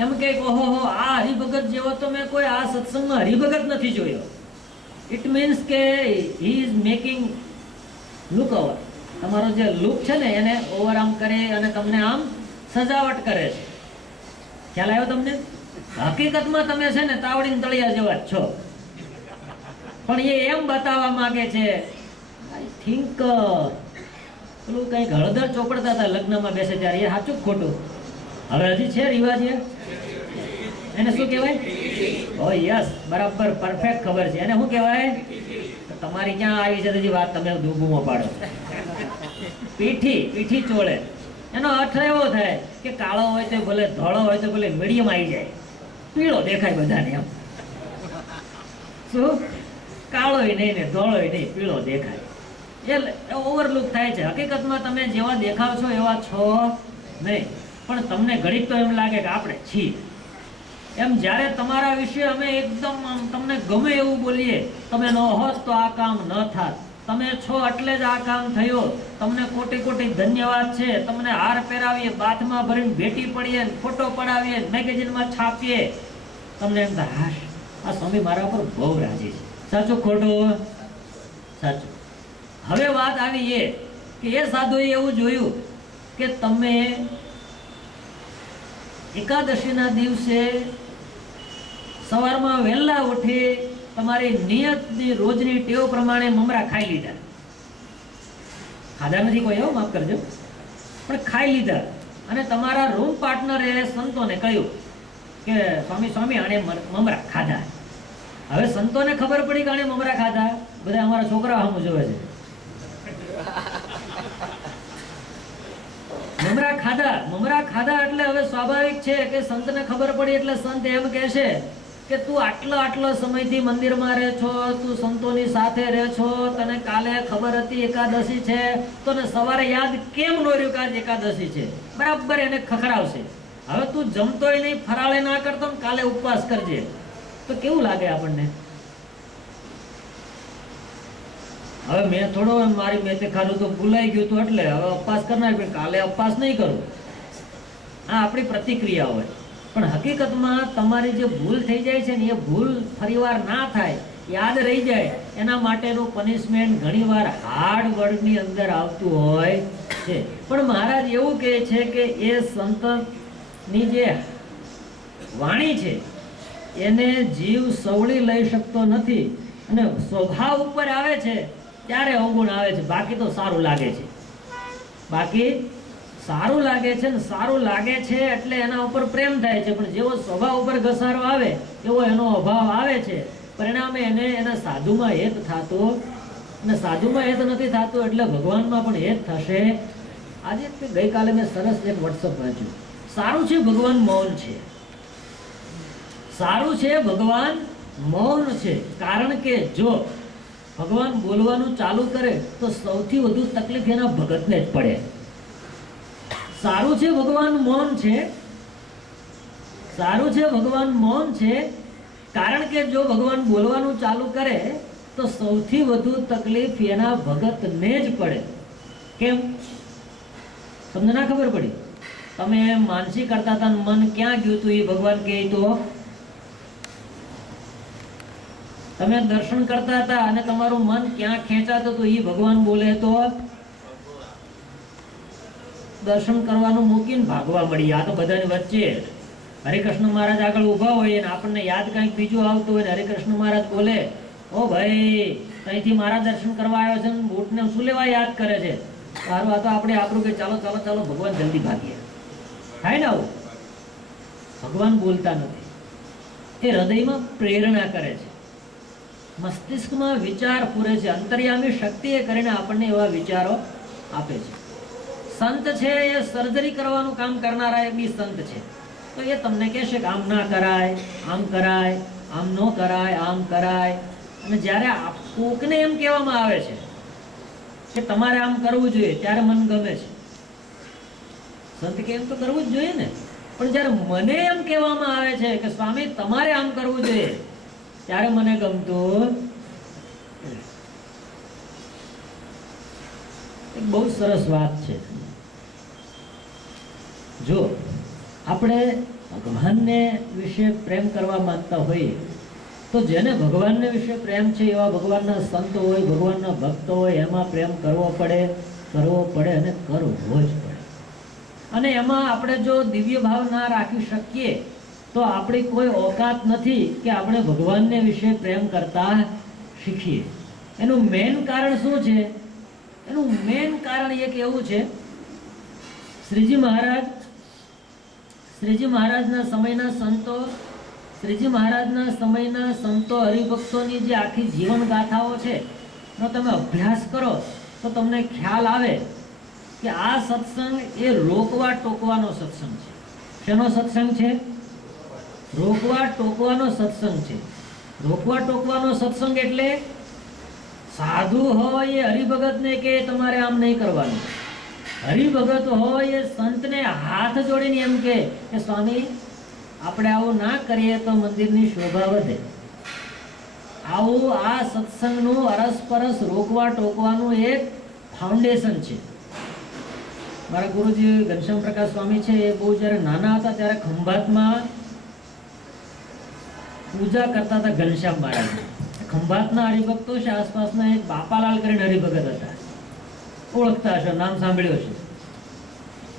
એમ કે ઓહો આ હરિભગત જેવો તો મેં કોઈ આ સત્સંગમાં હરિભગત નથી જોયો. ઇટ મીન્સ કે he is making look over. તમારો જે લુક છે ને એને ઓવર આમ કરે અને તમને આમ સજાવટ કરે છે. ખ્યાલ આવ્યો તમને? હકીકતમાં તમે છે ને તાવડીને તળિયા જેવા જ છો, પણ એ એમ બતાવવા માંગે છે. આઈ થિંક પેલું કંઈક હળદર ચોપડતા હતા લગ્નમાં બેસે ત્યારે, એ સાચું ખોટું? હવે હજી છે રિવાજ એને શું કહેવાય? ઓ યસ, બરાબર, પરફેક્ટ ખબર છે. એને શું કહેવાય? તમારી ક્યાં આવી છે હજી વાત તમે ડૂબુમો પાડો. પીઠી ચોળે. એનો અર્થ એવો થાય કે કાળો હોય તો ભલે, ધોળો હોય તો ભલે, મીડિયમ આવી જાય, પીળો દેખાય બધાને. એમ શું? કાળોય નહીં ને ધોળોય નહીં, પીળો દેખાય. એ ઓવરલુક થાય છે. હકીકતમાં તમે જેવા દેખાવ છો એવા છો નહીં, પણ તમને ઘડીક તો એમ લાગે કે આપણે છીએ. એમ જ્યારે તમારા વિશે અમે એકદમ તમને ગમે એવું બોલીએ, તમે ન હોત તો આ કામ ન થાત, તમે છો એટલે જ આ કામ થયું, તમને કોટી કોટી ધન્યવાદ છે, તમને હાર પહેરાવીએ, બાથમાં ભરીને ભેટી પડીએ, ફોટો પડાવીએ, મેગેઝિનમાં છાપીએ, તમને એમ થાય હાશ આ સ્વામી મારા પર બહુ રાજી છે. સાચું ખોટું? સાચું. હવે વાત આવી એ કે એ સાધુએ એવું જોયું કે તમે એકાદશીના દિવસે સવારમાં વહેલા ઉઠી તમારી નિયતની રોજની ટેવ પ્રમાણે મમરા ખાઈ લીધા. ખાધા નથી કોઈ, માફ કરજો, પણ ખાઈ લીધા. અને તમારા રૂમ પાર્ટનરે સંતોને કહ્યું કે સ્વામી આણે મમરા ખાધા. હવે સંતોને ખબર પડી કે આણે મમરા ખાધા. બધા અમારા છોકરા હમ જોવે છે. મમરા ખાધા એટલે હવે સ્વાભાવિક છે કે સંતને ખબર પડી એટલે સંત એમ કહે છે કે તું આટલો સમયથી મંદિરમાં રહે છો, તું સંતોની સાથે રહે છો, તને કાલે ખબર હતી એકાદશી છે, તો ને સવારે યાદ કેમ ન રહ્યું કે આજ એકાદશી છે? બરાબર એને ખખડાવશે. હવે તું જમતોય નહીં, ફરાળે ના કરતો, કાલે ઉપવાસ કરજે. તો કેવું લાગે આપણને? હવે મેં થોડો મારી મેં તે ખાધું તો ભૂલાઈ ગયું હતું એટલે હવે ઉપવાસ કરનાર, પણ કાલે ઉપવાસ નહીં કરું. આ આપણી પ્રતિક્રિયા હોય. પણ હકીકતમાં તમારી જે ભૂલ થઈ જાય છે ને એ ભૂલ ફરીવાર ના થાય, યાદ રહી જાય, એના માટેનું પનિશમેન્ટ ઘણીવાર હાર્ડ વર્ડની અંદર આવતું હોય છે. પણ મહારાજ એવું કહે છે કે એ સંતની જે વાણી છે એને જીવ સવળી લઈ શકતો નથી, અને સ્વભાવ ઉપર આવે છે ત્યારે અવગુણ આવે છે. બાકી તો સારું લાગે છે, સારું લાગે છે ને સારું લાગે છે એટલે એના ઉપર પ્રેમ થાય છે. પણ જેવો સ્વભાવ ઉપર ઘસારો આવે એવો એનો અભાવ આવે છે. પરિણામે એના સાધુમાં હેત થતો અને સાધુમાં એ તો નથી થતું એટલે ભગવાનમાં પણ એ જ થશે. આજે ગઈકાલે મેં સરસ એક વોટ્સઅપ વાંચ્યું. સારું છે ભગવાન મૌન છે, સારું છે ભગવાન મૌન છે, કારણ કે જો ભગવાન બોલવાનું ચાલુ કરે તો સૌથી વધુ તકલીફ એના ભગતને જ પડે. સારું છે ભગવાન મૌન છે, સારું છે ભગવાન મૌન છે, કારણ કે જો ભગવાન બોલવાનું ચાલુ કરે તો સૌથી વધુ તકલીફ એના ભગતને જ પડે. કેમ? તમને ના ખબર પડી? તમે માનસી કરતા હતા ને મન ક્યાં ગયું હતું એ ભગવાન કહે તો? તમે દર્શન કરતા હતા અને તમારું મન ક્યાં ખેંચાતું હતું એ ભગવાન બોલે તો? દર્શન કરવાનું મૂકીને ભાગવા મળી. આ તો બધાની વચ્ચે હરિકૃષ્ણ મહારાજ આગળ ઊભા હોય ને આપણને યાદ કંઈક બીજું આવતું હોય ને હરિકૃષ્ણ મહારાજ બોલે, ઓ ભાઈ ત્યાંથી મારા દર્શન કરવા આવ્યો છે ને બૂટને શું લેવા યાદ કરે છે? સારું, આ તો આપણે આપણું કે ચાલો ચાલો ચાલો ભગવાન જલ્દી ભાગીએ. થાય ને આવું? ભગવાન બોલતા નથી, એ હૃદયમાં પ્રેરણા કરે છે, મસ્તિષ્કમાં વિચાર પૂરે છે, અંતર્યામી શક્તિએ કરીને આપણને એવા વિચારો આપે છે. સંત છે એ સર્જરી કરવાનું કામ કરનારા એ બી સંત છે. તો એ તમને કહેશે કે આમ ના કરાય, આમ કરાય, આમ ન કરાય, આમ કરાય. અને જ્યારે કોકને એમ કહેવામાં આવે છે કે તમારે આમ કરવું જોઈએ ત્યારે મન ગમે છે. સંત કે એમ તો કરવું જ જોઈએ ને, પણ જ્યારે મને એમ કહેવામાં આવે છે કે સ્વામી તમારે આમ કરવું જોઈએ ત્યારે મને ગમતું. એક બહુ સરસ વાત છે. જો આપણે ભગવાનને વિશે પ્રેમ કરવા માંગતા હોઈએ તો જેને ભગવાનને વિશે પ્રેમ છે એવા ભગવાનના સંત હોય, ભગવાનના ભક્તો હોય, એમાં પ્રેમ કરવો પડે અને કરવો જ પડે. અને એમાં આપણે જો દિવ્ય ભાવ ના રાખી શકીએ તો આપણી કોઈ ઓકાત નથી કે આપણે ભગવાનને વિશે પ્રેમ કરતા શીખીએ. એનું મેઇન કારણ શું છે? એનું મેઇન કારણ એક એવું છે, શ્રીજી મહારાજના સમયના સંતો હરિભક્તોની જે આખી જીવન ગાથાઓ છે એનો તમે અભ્યાસ કરો તો તમને ખ્યાલ આવે કે આ સત્સંગ એ રોકવા ટોકવાનો સત્સંગ છે. શેનો સત્સંગ છે? રોકવા ટોકવાનો સત્સંગ છે. રોકવા ટોકવાનો સત્સંગ એટલે સાધુ હોય એ હરિભગતને કે તમારે આમ નહીં કરવાનું, હરિભગત હોય એ સંતને હાથ જોડીને એમ કે સ્વામી આપણે આવું ના કરીએ તો મંદિરની શોભા વધે. આવું આ સત્સંગનું અરસપરસ રોકવા ટોકવાનું એક ફાઉન્ડેશન છે. મારા ગુરુજી ઘનશ્યામ પ્રકાશ સ્વામી છે એ બહુ જ્યારે નાના હતા ત્યારે ખંભાતમાં પૂજા કરતા હતા ઘનશ્યામ મહારાજ. ખંભાતના હરિભક્તો છે, આસપાસના એક બાપાલાલ કરીને હરિભગત હતા, ઓળખતા હશો, નામ સાંભળ્યું હશે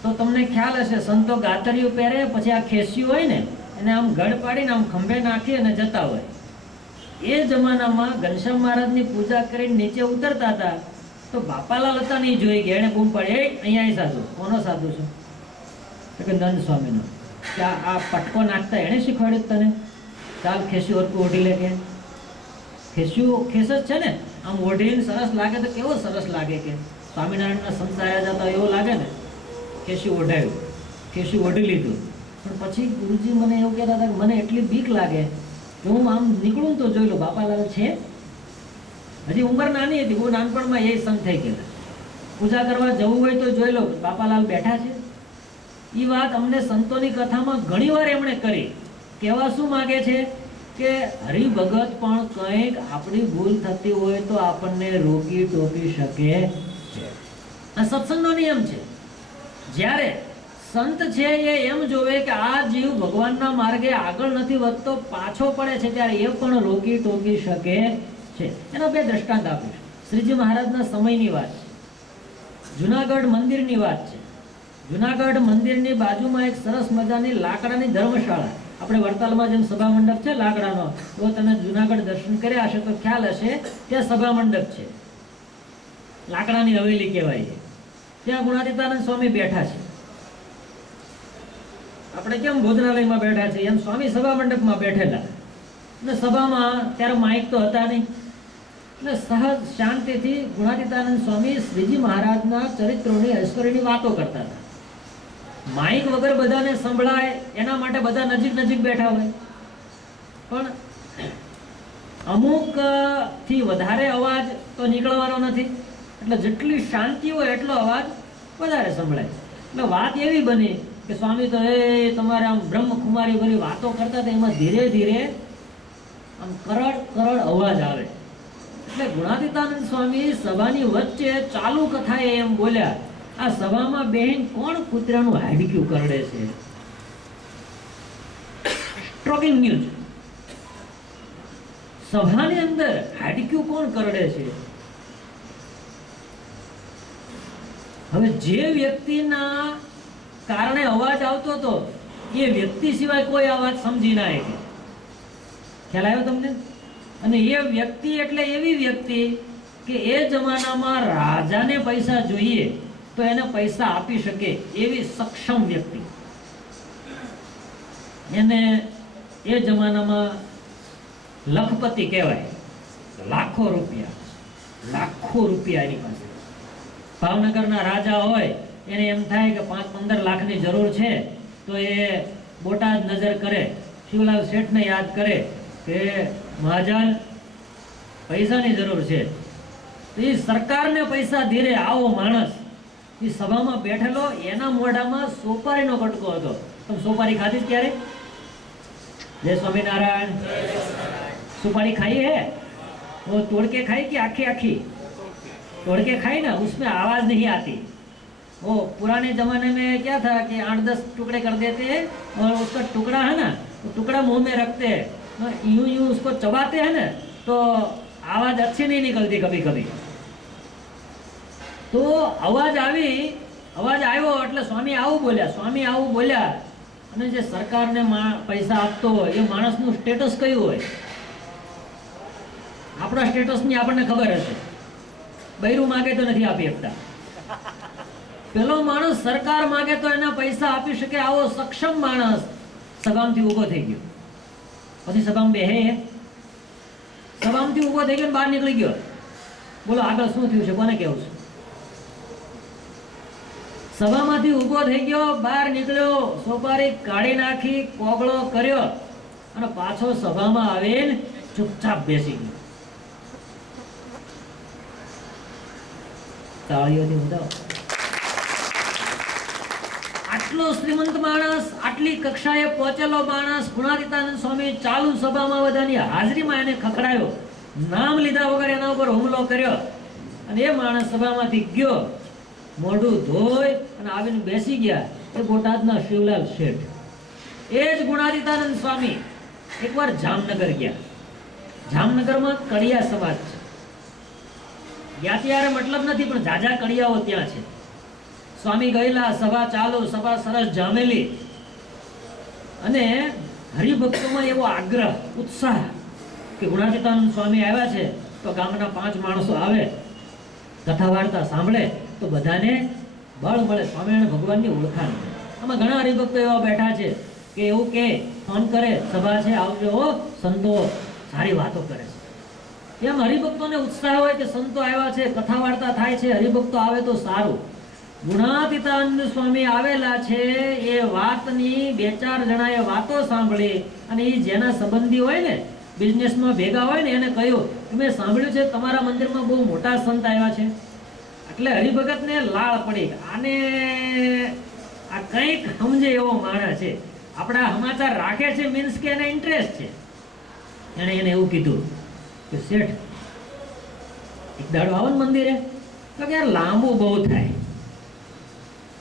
તો તમને ખ્યાલ હશે. સંતો ગાતરિયું પહેરે પછી આ ખેસ્યું હોય ને એને આમ ગઢ પાડીને આમ ખંભે નાખી અને જતા હોય. એ જમાનામાં ઘનશ્યામ મહારાજની પૂજા કરીને નીચે ઉતરતા હતા તો બાપાલાલ હતા નહીં જોઈ ગયા, એને બૂમ પાડી, અહીંયા સાધુ. કોનો સાધુ છે? કે નંદ સ્વામીનો. કે આ પટકો નાખતા એણે શીખવાડ્યું તને? ચાલ ખેસ્યું હરકું ઓઢી લે. કે ખેસ્યું ખેસ જ છે ને, આમ ઓઢીને સરસ લાગે તો કેવો સરસ લાગે કે સ્વામિનારાયણના સંસાર્યા જતા એવું લાગે ને. ખેસ્યું ઓઢાયું, ખેસ્યું ઓઢી લીધું, પણ પછી ગુરુજી મને એવું કહેતા હતા કે મને એટલી બીક લાગે કે હું આમ નીકળું તો જોઈ લો બાપાલાલ છે. હજી ઉંમર નાની હતી, બહુ નાનપણમાં એ સંત થઈ ગયેલા. પૂજા કરવા જવું હોય તો જોઈ લો બાપાલાલ બેઠા છે. એ વાત અમને સંતોની કથામાં ઘણી વાર એમણે કરી. કહેવા શું માગે છે કે હરિભગત પણ કંઈક આપણી ભૂલ થતી હોય તો આપણને રોકી ટોકી શકે છે. આ સત્સંગનો નિયમ છે. જ્યારે સંત છે એ એમ જોવે કે આ જીવ ભગવાનના માર્ગે આગળ નથી વધતો, પાછો પડે છે, ત્યારે એ પણ રોકી ટોકી શકે છે. એના બે દ્રષ્ટાંત આપીશ. શ્રીજી મહારાજના સમયની વાત છે, જુનાગઢ મંદિરની વાત છે. જુનાગઢ મંદિરની બાજુમાં એક સરસ મજાની લાકડાની ધર્મશાળા, આપણે વડતાલમાં જેમ સભા મંડપ છે લાકડાનો, તો તમે જુનાગઢ દર્શન કર્યા હશે તો ખ્યાલ હશે, ત્યાં સભા મંડપ છે, લાકડાની હવેલી કહેવાય છે. ત્યાં ગુણાતીતાનંદ સ્વામી બેઠા છે. આપણે કેમ ભોજનાલયમાં બેઠા છે એમ સ્વામી સભા મંડપમાં બેઠેલા. અને સભામાં ત્યારે માઇક તો હતા નહીં, એટલે સહજ શાંતિથી ગુણાતીતાનંદ સ્વામી શ્રીજી મહારાજના ચરિત્રોની ઐશ્વર્યની વાતો કરતા હતા. માઇક વગર બધાને સંભળાય એના માટે બધા નજીક નજીક બેઠા હોય, પણ અમુક થી વધારે અવાજ તો નીકળવાનો નથી, એટલે જેટલી શાંતિ હોય એટલો અવાજ વધારે સંભળાય. એટલે વાત એવી બની કે સ્વામી તો એ તમારે આમ બ્રહ્મકુમારી ભરી વાતો કરતા હતા, એમાં ધીરે ધીરે આમ કરડ કરડ અવાજ આવે. એટલે ગુણાતીતાનંદ સ્વામી સભાની વચ્ચે ચાલુ કથાએ એમ બોલ્યા, આ સભામાં બેન કોણ કૂતરાનું હાડક્યું કરડે છે? સ્ટ્રોકિંગ ન્યૂઝ. સભાની અંદર હાડક્યું કોણ કરડે છે? હવે જે વ્યક્તિના કારણે અવાજ આવતો હતો એ વ્યક્તિ સિવાય કોઈ અવાજ સમજી ના શકે. ખ્યાલ આવ્યો તમને? અને એ વ્યક્તિ એટલે એવી વ્યક્તિ કે એ જમાનામાં રાજાને પૈસા જોઈએ તો એને પૈસા આપી શકે એવી સક્ષમ વ્યક્તિ. એને એ જમાનામાં લખપતિ કહેવાય. લાખો રૂપિયા એની પાસે. ભાવનગરના રાજા હોય એને એમ થાય કે 5-15 લાખની જરૂર છે તો એ બોટાદ નજર કરે, શિવલાલ શેઠને યાદ કરે કે મહાજન પૈસાની જરૂર છે, તો એ સરકારને પૈસા ધીરે આવો માણસ એ સભામાં બેઠેલો, એના મોઢામાં સોપારીનો કટકો હતો. તમે સોપારી ખાધી જ ક્યારે? જય સ્વામિનારાયણ. सुपारी खाई है? वो तोड़ के खाई कि आखी आखी? तोड़ के खाई ना, उसमें आवाज नहीं आती. वो पुराने जमाने में क्या था कि 8-10 टुकड़े कर देते हैं और उसका टुकड़ा है ना, तो टुकड़ा मुंह में रखते हैं, यूं यूं उसको चबाते हैं ना, तो आवाज अच्छी नहीं निकलती कभी कभी. तो अवाज આવ્યો એટલે સ્વામી આવું બોલ્યા. અને જે સરકારને પૈસા આપતો હોય એ માણસનું સ્ટેટસ કયું હોય? આપણા સ્ટેટસની આપણને ખબર હશે. બૈરું માગે તો નથી આપી શકતા. પેલો માણસ સરકાર માગે તો એના પૈસા આપી શકે આવો સક્ષમ માણસ સભામાંથી ઊભો થઈ ગયો. પછી સભામાં બેહે, સભામાંથી ઊભો થઈ ગયો, બહાર નીકળી ગયો. બોલો આગળ શું થયું છે, કોને કેવું છે? સભામાંથી ઊભો થઈ ગયો, બહાર નીકળ્યો, સોપારી કાઢી નાખી, કોગળો કર્યો અને પાછો સભામાં આવીને ચૂપચાપ બેસી ગયો. તાળીઓથી વધાવો. આટલો શ્રીમંત માણસ, આટલી કક્ષાએ પહોંચેલો માણસ ગુણાતીતાનંદ સ્વામી ચાલુ સભામાં બધાની હાજરીમાં એને ખખડાયો, નામ લીધા વગર એના ઉપર હુમલો કર્યો અને એ માણસ સભામાંથી ગયો, મોઢું ધોઈ અને આવીને બેસી ગયા. એ બોટાદના શિવલાલ શેઠ. એ જ ગુણાતીતાનંદ સ્વામી એકવાર જામનગર ગયા. જામનગરમાં કડિયા સમાજ છે. ગયા ત્યારે મતલબ નથી, પણ જાજા કડિયાઓ ત્યાં છે. સ્વામી ગયેલા, સભા ચાલુ, સભા સરસ જામેલી અને હરિભક્તોમાં એવો આગ્રહ, ઉત્સાહ કે ગુણાતીતાનંદ સ્વામી આવ્યા છે તો ગામના 5 માણસો આવે, કથા વાર્તા સાંભળે તો બધાને બળ મળે, સ્વામિનારાયણ ભગવાનની ઓળખાણ. આમાં ઘણા હરિભક્તો એવા બેઠા છે કે એવું કે ફોન કરે, સભા છે આવજો, સંતો સારી વાતો કરે છે. એમ હરિભક્તોને ઉત્સાહ હોય કે સંતો આવ્યા છે, કથા વાર્તા થાય છે, હરિભક્તો આવે તો સારું. ગુણાતીતાનંદ સ્વામી આવેલા છે એ વાતની 2-4 જણાએ વાતો સાંભળી અને એ જેના સંબંધી હોય ને, બિઝનેસમાં ભેગા હોય ને, એને કહ્યું કે મેં સાંભળ્યું છે તમારા મંદિરમાં બહુ મોટા સંત આવ્યા છે. એટલે હરિભગતને લાળ પડી, આને આ કંઈક સમજે એવો માણસ છે, આપણા સમાચાર રાખે છે, મીન્સ કે એને ઇન્ટરેસ્ટ છે. એને એવું કીધું કે શેઠ એક દાડો આવો ને મંદિરે, તો કે યાર લાંબુ બહુ થાય.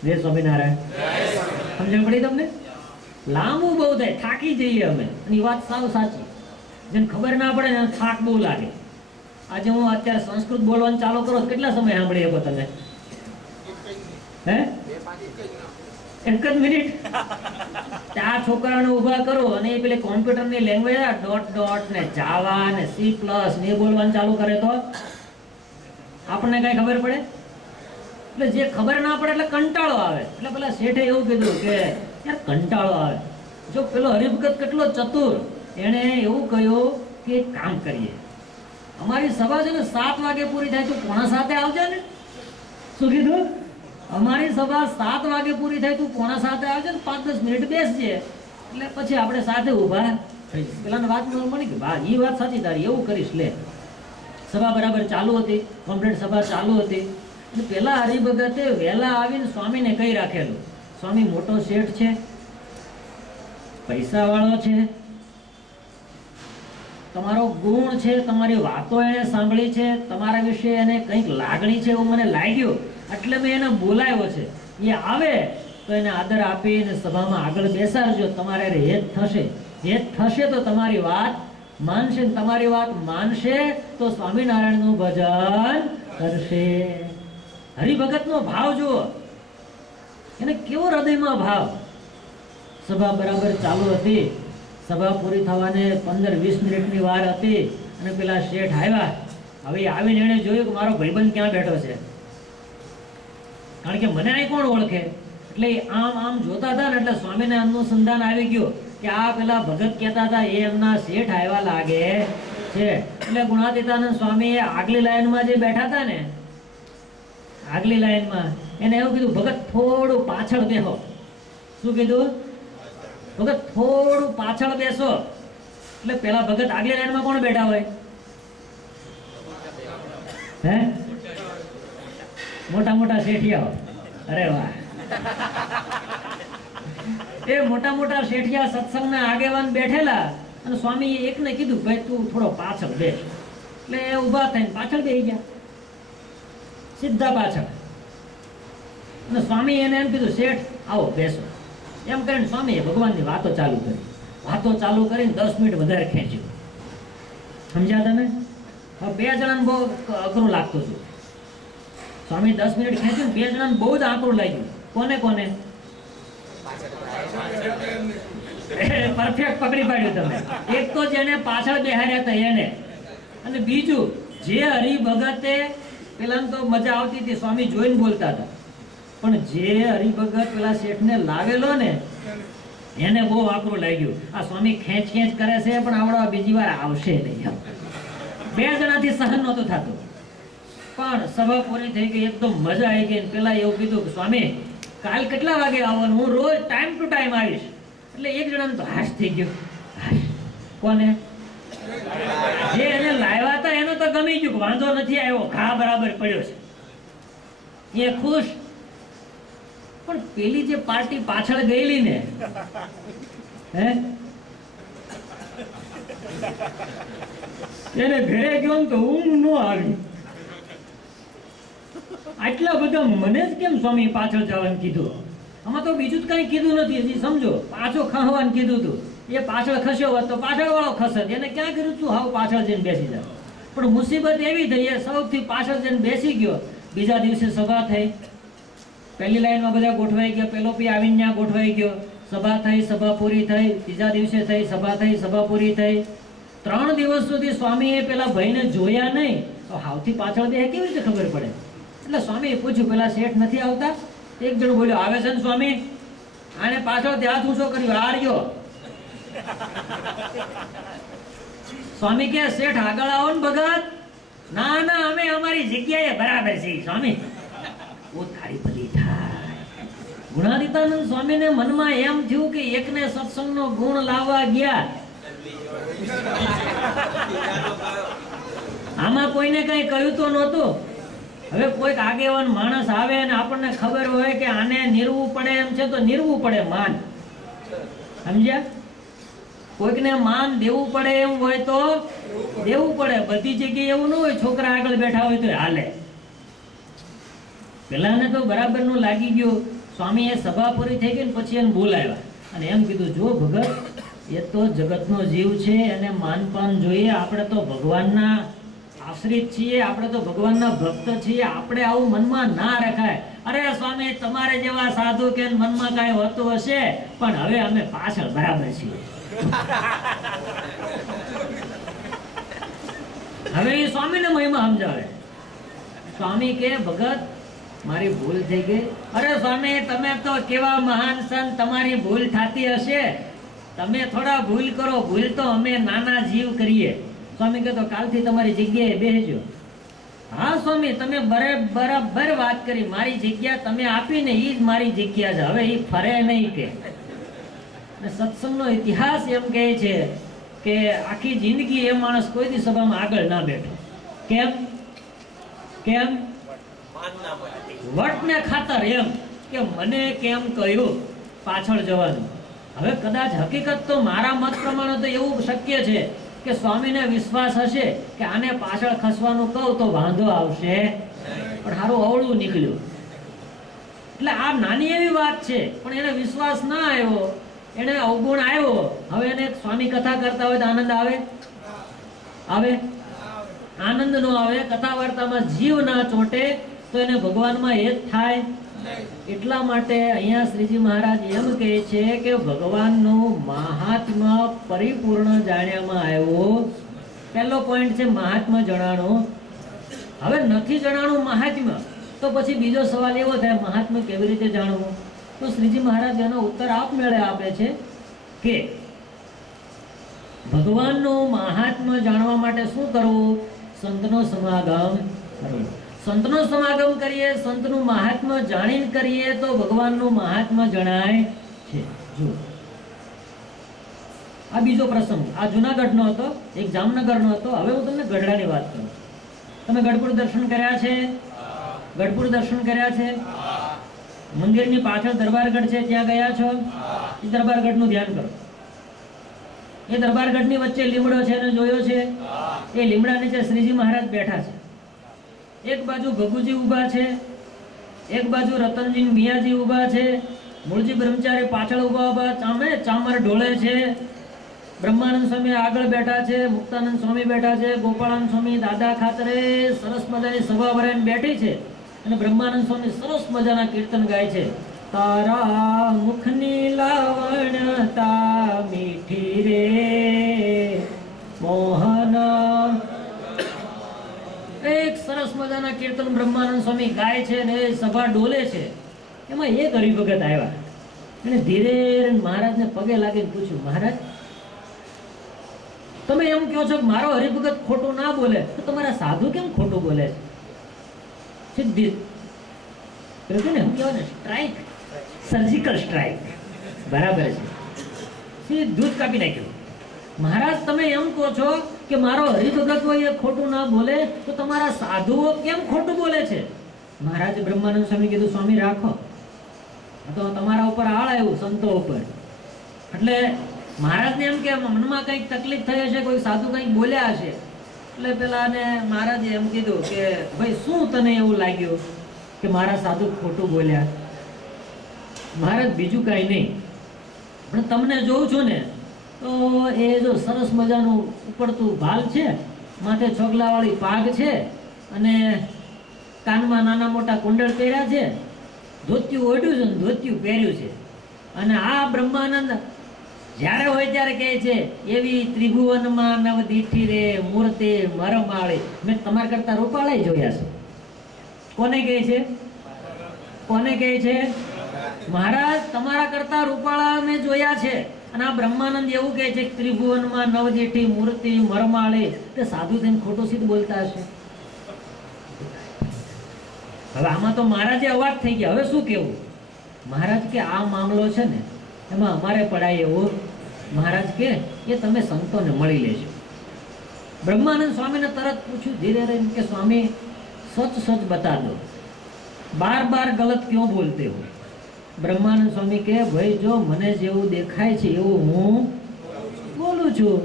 જય સ્વામિનારાયણ. સમજણ પડી તમને? લાંબુ બહુ થાય, થાકી જઈએ અમે. અને એ વાત સાવ સાચી. જેને ખબર ના પડે ને થાક બહુ લાગે. આજે હું અત્યારે સંસ્કૃત બોલવાનું ચાલુ કરો, કેટલા સમય સાંભળી શકો તમે? હે, 1 જ મિનિટ. આ છોકરાઓને ઊભા કરો અને એ પેલી કોમ્પ્યુટરની લેંગ્વેજ .ડોટ ને જાવા ને C+ ને એ બોલવાનું ચાલુ કરે તો આપણને કઈ ખબર પડે? એટલે જે ખબર ના પડે એટલે કંટાળો આવે. એટલે પેલા શેઠે એવું કીધું કે યાર કંટાળો આવે. જો પેલો હરિભગત કેટલો ચતુર, એણે એવું કહ્યું કે એક કામ કરીએ, અમારી સભા છે ને 7 વાગે પૂરી થાય, તું 6:45 આવજે ને. શું કીધું? અમારી સભા 7 વાગે પૂરી થાય, તું 6:45 આવજે ને, 5-10 મિનિટ બેસજે, એટલે પછી આપણે સાથે ઊભા થઈ. પેલાને વાત મળી કે બા એ વાત સાચી તારી, એવું કરીશ લે. સભા બરાબર ચાલુ હતી, કમ્પ્લીટ સભા ચાલુ હતી. અને પેલા હરિભગતે વહેલા આવીને સ્વામીને કહી રાખેલું, સ્વામી મોટો શેઠ છે, પૈસા વાળો છે, તમારો ગુણ છે, તમારી વાતો એને સાંભળી છે, તમારા વિશે એને કંઈક લાગણી છે એવું મને લાગ્યું, એટલે મેં એને બોલાવ્યો છે. એ આવે તો એને આદર આપીને સભામાં આગળ બેસાડજો. તમારે હેત થશે, હેત થશે તો તમારી વાત માનશે, ને તમારી વાત માનશે તો સ્વામિનારાયણનું ભજન કરશે. હરિભગતનો ભાવ જુઓ, એને કેવો હૃદયમાં ભાવ. સભા બરાબર ચાલુ હતી, સભા પૂરી થવાને 15-20 મિનિટની વાર હતી, અને પેલા શેઠ આવ્યા. હવે આવીને એણે જોયું કે મારો ભાઈબંધ ક્યાં બેઠો છે, કારણ કે મને અહીં કોણ ઓળખે. એટલે આમ આમ જોતા હતા ને એટલે સ્વામીને અનુસંધાન આવી ગયું કે આ પેલા ભગત કહેતા હતા એ એમના શેઠ આવ્યા લાગે છે. એટલે ગુણાતીતાનંદ સ્વામી એ આગલી લાઈનમાં જે બેઠા હતા ને, આગલી લાઈનમાં એને એવું કીધું, ભગત થોડું પાછળ બેસો. શું કીધું? ભગત થોડું પાછળ બેસો. એટલે પેલા ભગત આગલી લાઈનમાં કોણ બેઠા હોય? હે? મોટા મોટા શેઠિયાઓ. અરે વાહ. એ મોટા મોટા શેઠિયા સત્સંગના આગેવાન બેઠેલા, અને સ્વામી એકને કીધું ભાઈ તું થોડો પાછળ બેસ. એટલે એ ઊભા થઈને પાછળ બેસી ગયા, સીધા પાછળ. અને સ્વામી એને એમ કીધું શેઠ આવો બેસો. એમ કરીને સ્વામીએ ભગવાનની વાતો ચાલુ કરી. વાતો ચાલુ કરીને 10 મિનિટ વધારે ખેંચ્યું. સમજ્યા તમે? હવે 2 જણાને બહુ અઘરું લાગતું હતું. સ્વામી 10 મિનિટ ખેંચ્યું, 2 જણાને બહુ જ આકરું લાગ્યું. કોને કોને? પરફેક્ટ પકડી પાડ્યું તમે. એક તો જેને પાછળ બેહાડ્યા હતા એને, અને બીજું જે હરિભગતે, પેલા તો મજા આવતી હતી, સ્વામી જોઈને બોલતા હતા, પણ જે હરિભગત પેલા શેઠને લાવેલો ને એને બહુ આકરું લાગ્યું. આ સ્વામી ખેંચ ખેંચ કરે છે પણ આવડવા બીજી વાર આવશે નહીં. 2 જણાથી સહન નહોતું થતું. પણ સભા પૂરી થઈ ગઈ, એકદમ મજા આવી ગઈ. પેલા એવું કીધું કે સ્વામી કાલ કેટલા વાગે આવવાનું? હું રોજ ટાઈમ ટુ ટાઈમ આવીશ. એટલે એક જણાને તો હાશ થઈ ગયો. કોને? જે એને લાવ્યા હતા એનો તો ગમી ગયું, વાંધો નથી આવ્યો, ઘા બરાબર પડ્યો છે, એ ખુશ. પણ પેલી જે પાર્ટી પાછળ ગયેલી ને, હે, એને ઘરે ગયો ને તો ઊંઘ ન આવી. આટલા બધા મને જ કેમ સ્વામી પાછળ જવાનું કીધું? આમાં તો બીજું જ કઈ કીધું નથી. હજી સમજો, પાછો ખસવાનું કીધું હતું. એ પાછળ ખસ્યો હોત તો પાછળ વાળો ખસત. એને ક્યાં કર્યું તું હાવ પાછળ જઈને બેસી જાય. પણ મુસીબત એવી થઈ, એ સૌથી પાછળ જઈને બેસી ગયો. બીજા દિવસે સભા થઈ, પહેલી લાઈનમાં બધા ગોઠવાઈ ગયા. પેલો પી આવીને ત્યાં ગોઠવાઈ ગયો. સભા થઈ, સભા પૂરી થઈ. ત્રીજા દિવસે થઈ, સભા થઈ, સભા પૂરી થઈ. 3 દિવસ સુધી સ્વામીએ પેલા ભાઈને જોયા નહીં. તો હાવથી પાછળ બે કેવી રીતે ખબર પડે? એટલે સ્વામીએ પૂછ્યું, પેલા શેઠ નથી આવતા? એક જણ બોલ્યો, આવે છે ને સ્વામી. આને પાછળથી હાથ ઊંચો કર્યો, આ રહ્યો. સ્વામી કે શેઠ આગળ આવો ને ભગત. ના ના, અમે અમારી જગ્યાએ બરાબર છે સ્વામી. ઓ તારી ભલી થાય. ગુણાતીતાનંદ સ્વામીને મનમાં એમ થયું કે એકને સત્સંગનો ગુણ લાવવા ગયા, આમાં કોઈને કઈ કહ્યું તો નહોતું. હવે કોઈક આગેવાન માણસ આવે અને આપણને ખબર હોય કે આને નિરવું પડે એમ છે તો નિરવું પડે માન. સમજ્યા? કોઈકને માન દેવું પડે એમ હોય તો દેવું પડે. બધી જગ્યાએ એવું ન હોય છોકરા આગળ બેઠા હોય તો હાલે. પેલાને તો બરાબર નું લાગી ગયું. સ્વામી એ સભા પૂરી થઈ ગઈ ને પછી એને બોલાવ્યા અને એમ કીધું, જો ભગત, એ તો જગતનો જીવ છે, એને માનપાન જોઈએ. આપણે તો ભગવાનના આશ્રિત છીએ, આપણે તો ભગવાનના ભક્ત છીએ, આપણે આવું મનમાં ના રખાય. અરે સ્વામી, તમારે જેવા સાધુ કે મનમાં કાંઈ હોતું હશે, પણ હવે અમે પાછળ બરાબર છીએ. હવે એ સ્વામીને મહિમા સમજાવે. સ્વામી કે ભગત, મારી ભૂલ થઈ ગઈ. અરે સ્વામી, તમે તો કેવા મહાન સંત, તમારી ભૂલ થતી હશે, તમે થોડા ભૂલ કરો. ભૂલ તો અમે નાના જીવ કરીએ. સ્વામી કહેતો કાલથી તમારી જગ્યાએ બેસજો. હા સ્વામી, તમે બરાબર વાત કરી, મારી જગ્યા તમે આપીને એ જ મારી જગ્યા છે, હવે એ ફરે નહીં કે. અને સત્સંગનો ઇતિહાસ એમ કહે છે કે આખી જિંદગી એ માણસ કોઈ દી સભામાં આગળ ના બેઠો. કેમ? કેમ? વટને ખાતર, એમ કે મને કેમ કહ્યું પાછળ જવાનું. હવે કદાચ હકીકત તો મારા મત પ્રમાણે તો એવું શક્ય છે કે સ્વામીને વિશ્વાસ હશે કે આને પાછળ ખસવાનું કહું તો વાંધો આવશે, પણ સારું અવળું નીકળ્યું. એટલે આ નાની એવી વાત છે, પણ એને વિશ્વાસ ના આવ્યો, એને અવગુણ આવ્યો. હવે એને સ્વામી કથા કરતા હોય તો આનંદ આવે? આવે? આનંદ નો આવે. કથા વાર્તામાં જીવ ના ચોંટે તો એને ભગવાનમાં હેત થાય. એટલા માટે અહીંયા શ્રીજી મહારાજ એમ કહે છે કે ભગવાનનું મહાત્મ્ય પરિપૂર્ણ જાણ્યામાં આવ્યો. પહેલો પોઈન્ટ છે મહાત્મ્ય જણાણું. હવે નથી જણાણું મહાત્મ્ય તો પછી બીજો સવાલ એવો થાય, મહાત્મ્ય કેવી રીતે જાણવું? તો શ્રીજી મહારાજ એનો ઉત્તર આપમેળે આપે છે કે ભગવાનનું મહાત્મ્ય જાણવા માટે શું કરવું? સંતનો સમાગમ કરવો. સંતનો સમાગમ કરીએ, સંતનું મહાત્મ્ય જાણીને કરીએ તો ભગવાનનું મહાત્મ્ય જણાય છે. જુઓ, આ બીજો પ્રસંગ આ જુનાગઢનો હતો, એક જામનગરનો હતો. હવે હું તમને ગઢડાની વાત કરું. તમે ગઢપુર દર્શન કર્યા છે? ગઢપુર દર્શન કર્યા છે? મંદિરની પાછળ દરબારગઢ છે, ત્યાં ગયા છો? એ દરબારગઢનું ધ્યાન કરો. એ દરબારગઢની વચ્ચે લીમડો છે એને જોયો છે? એ લીમડા નીચે શ્રીજી મહારાજ બેઠા છે. એક બાજુ ભગુજી ઊભા છે, એક બાજુ રતનજી મિયાજી ઊભા છે, મૂળજી બ્રહ્મચારી પાછળ ઊભા ચામર ઢોળે છે. બ્રહ્માનંદ સ્વામી આગળ બેઠા છે, મુક્તાનંદ સ્વામી બેઠા છે, ગોપાળાનંદ સ્વામી દાદા ખાતરે સરસ મજાની સભા ભરાઈને બેઠી છે. અને બ્રહ્માનંદ સ્વામી સરસ મજાના કીર્તન ગાય છે. તારા મુખની લાવણ્યતા મીઠી રે મોહન. એક સરસ મજાના કીર્તન બ્રહ્માનંદ સ્વામી ગાય છે ને સભા ડોલે છે. એમાં એક હરિભગત આવ્યા, એને ધીરે મહારાજને પગે લાગીને પૂછ્યું, મહારાજ તમે એમ કહો છો કે મારો હરિભગત ખોટું ના બોલે, તો તમારા સાધુ કેમ ખોટું બોલે છે? સીધી ને એમ કહેવાય ને સ્ટ્રાઇક, સર્જિકલ સ્ટ્રાઇક, બરાબર છે, સીધું જ કાપી નાખ્યું. મહારાજ તમે એમ કહો છો કે મારો હરિભગત હોય એ ખોટું ના બોલે, તો તમારા સાધુઓ કેમ ખોટું બોલે છે? મહારાજે બ્રહ્માનંદ સ્વામી કીધું, સ્વામી રાખો, તો તમારા ઉપર આળ આવ્યું સંતો ઉપર. એટલે મહારાજને એમ કે મનમાં કંઈક તકલીફ થઈ હશે, કોઈ સાધુ કંઈક બોલ્યા હશે. એટલે પેલાને મહારાજે એમ કીધું કે ભાઈ શું તને એવું લાગ્યું કે મારા સાધુ ખોટું બોલ્યા? મહારાજ બીજું કાંઈ નહીં, પણ તમને જોઉં છું ને તો એ જો સરસ મજાનું ઉપડતું ભાલ છે, માથે છોગલાવાળી પાગ છે, અને કાનમાં નાના મોટા કુંડળ પહેર્યા છે, ધોતિયું ઓઢ્યું છે ને ધોતિયું પહેર્યું છે. અને આ બ્રહ્માનંદ જ્યારે હોય ત્યારે કહે છે, એવી ત્રિભુવનમાં નવ દીઠી રે મૂર્તિ મરમાળી. મેં તમારા કરતા રૂપાળા જોયા છે. કોને કહે છે? કોને કહે છે? મહારાજ તમારા કરતા રૂપાળા મેં જોયા છે. અને આ બ્રહ્માનંદ એવું કહે છે કે ત્રિભુવનમાં નવ દીઠી મૂર્તિ મરમાળી. તે સાધુ થઈને ખોટું સીધ બોલતા હશે. હવે આમાં તો મહારાજે અવાજ થઈ ગયા. હવે શું કેવું? મહારાજ કે આ મામલો છે ને એમાં અમારે પડાય એવું. મહારાજ કે એ તમે સંતોને મળી લેજો. બ્રહ્માનંદ સ્વામીને તરત પૂછ્યું ધીરે રહીને કે સ્વામી સચ સચ બતા દો, બાર બાર ગલત ક્यों બોલતે હો? બ્રહ્માનંદ સ્વામી કે ભાઈ જો મને જેવું દેખાય છે એવું હું બોલું છું.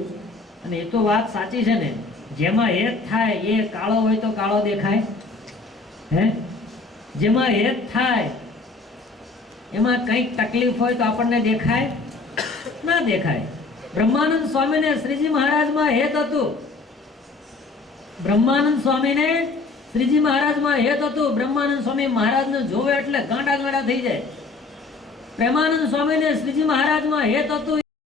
અને એ તો વાત સાચી છે ને, જેમાં હેત થાય એ કાળો હોય તો કાળો દેખાય, હે? જેમાં હેત થાય એમાં કંઈક તકલીફ હોય તો આપણને દેખાય ના દેખાય? બ્રહ્માનંદ સ્વામીને શ્રીજી મહારાજમાં હેત હતું. બ્રહ્માનંદ સ્વામીને શ્રીજી મહારાજમાં હેત હતું. બ્રહ્માનંદ સ્વામી મહારાજને જોવે એટલે ગાંડા ગાંડા થઈ જાય. પ્રેમાનંદ સ્વામીને શ્રીજી મહારાજમાં હેત હતું.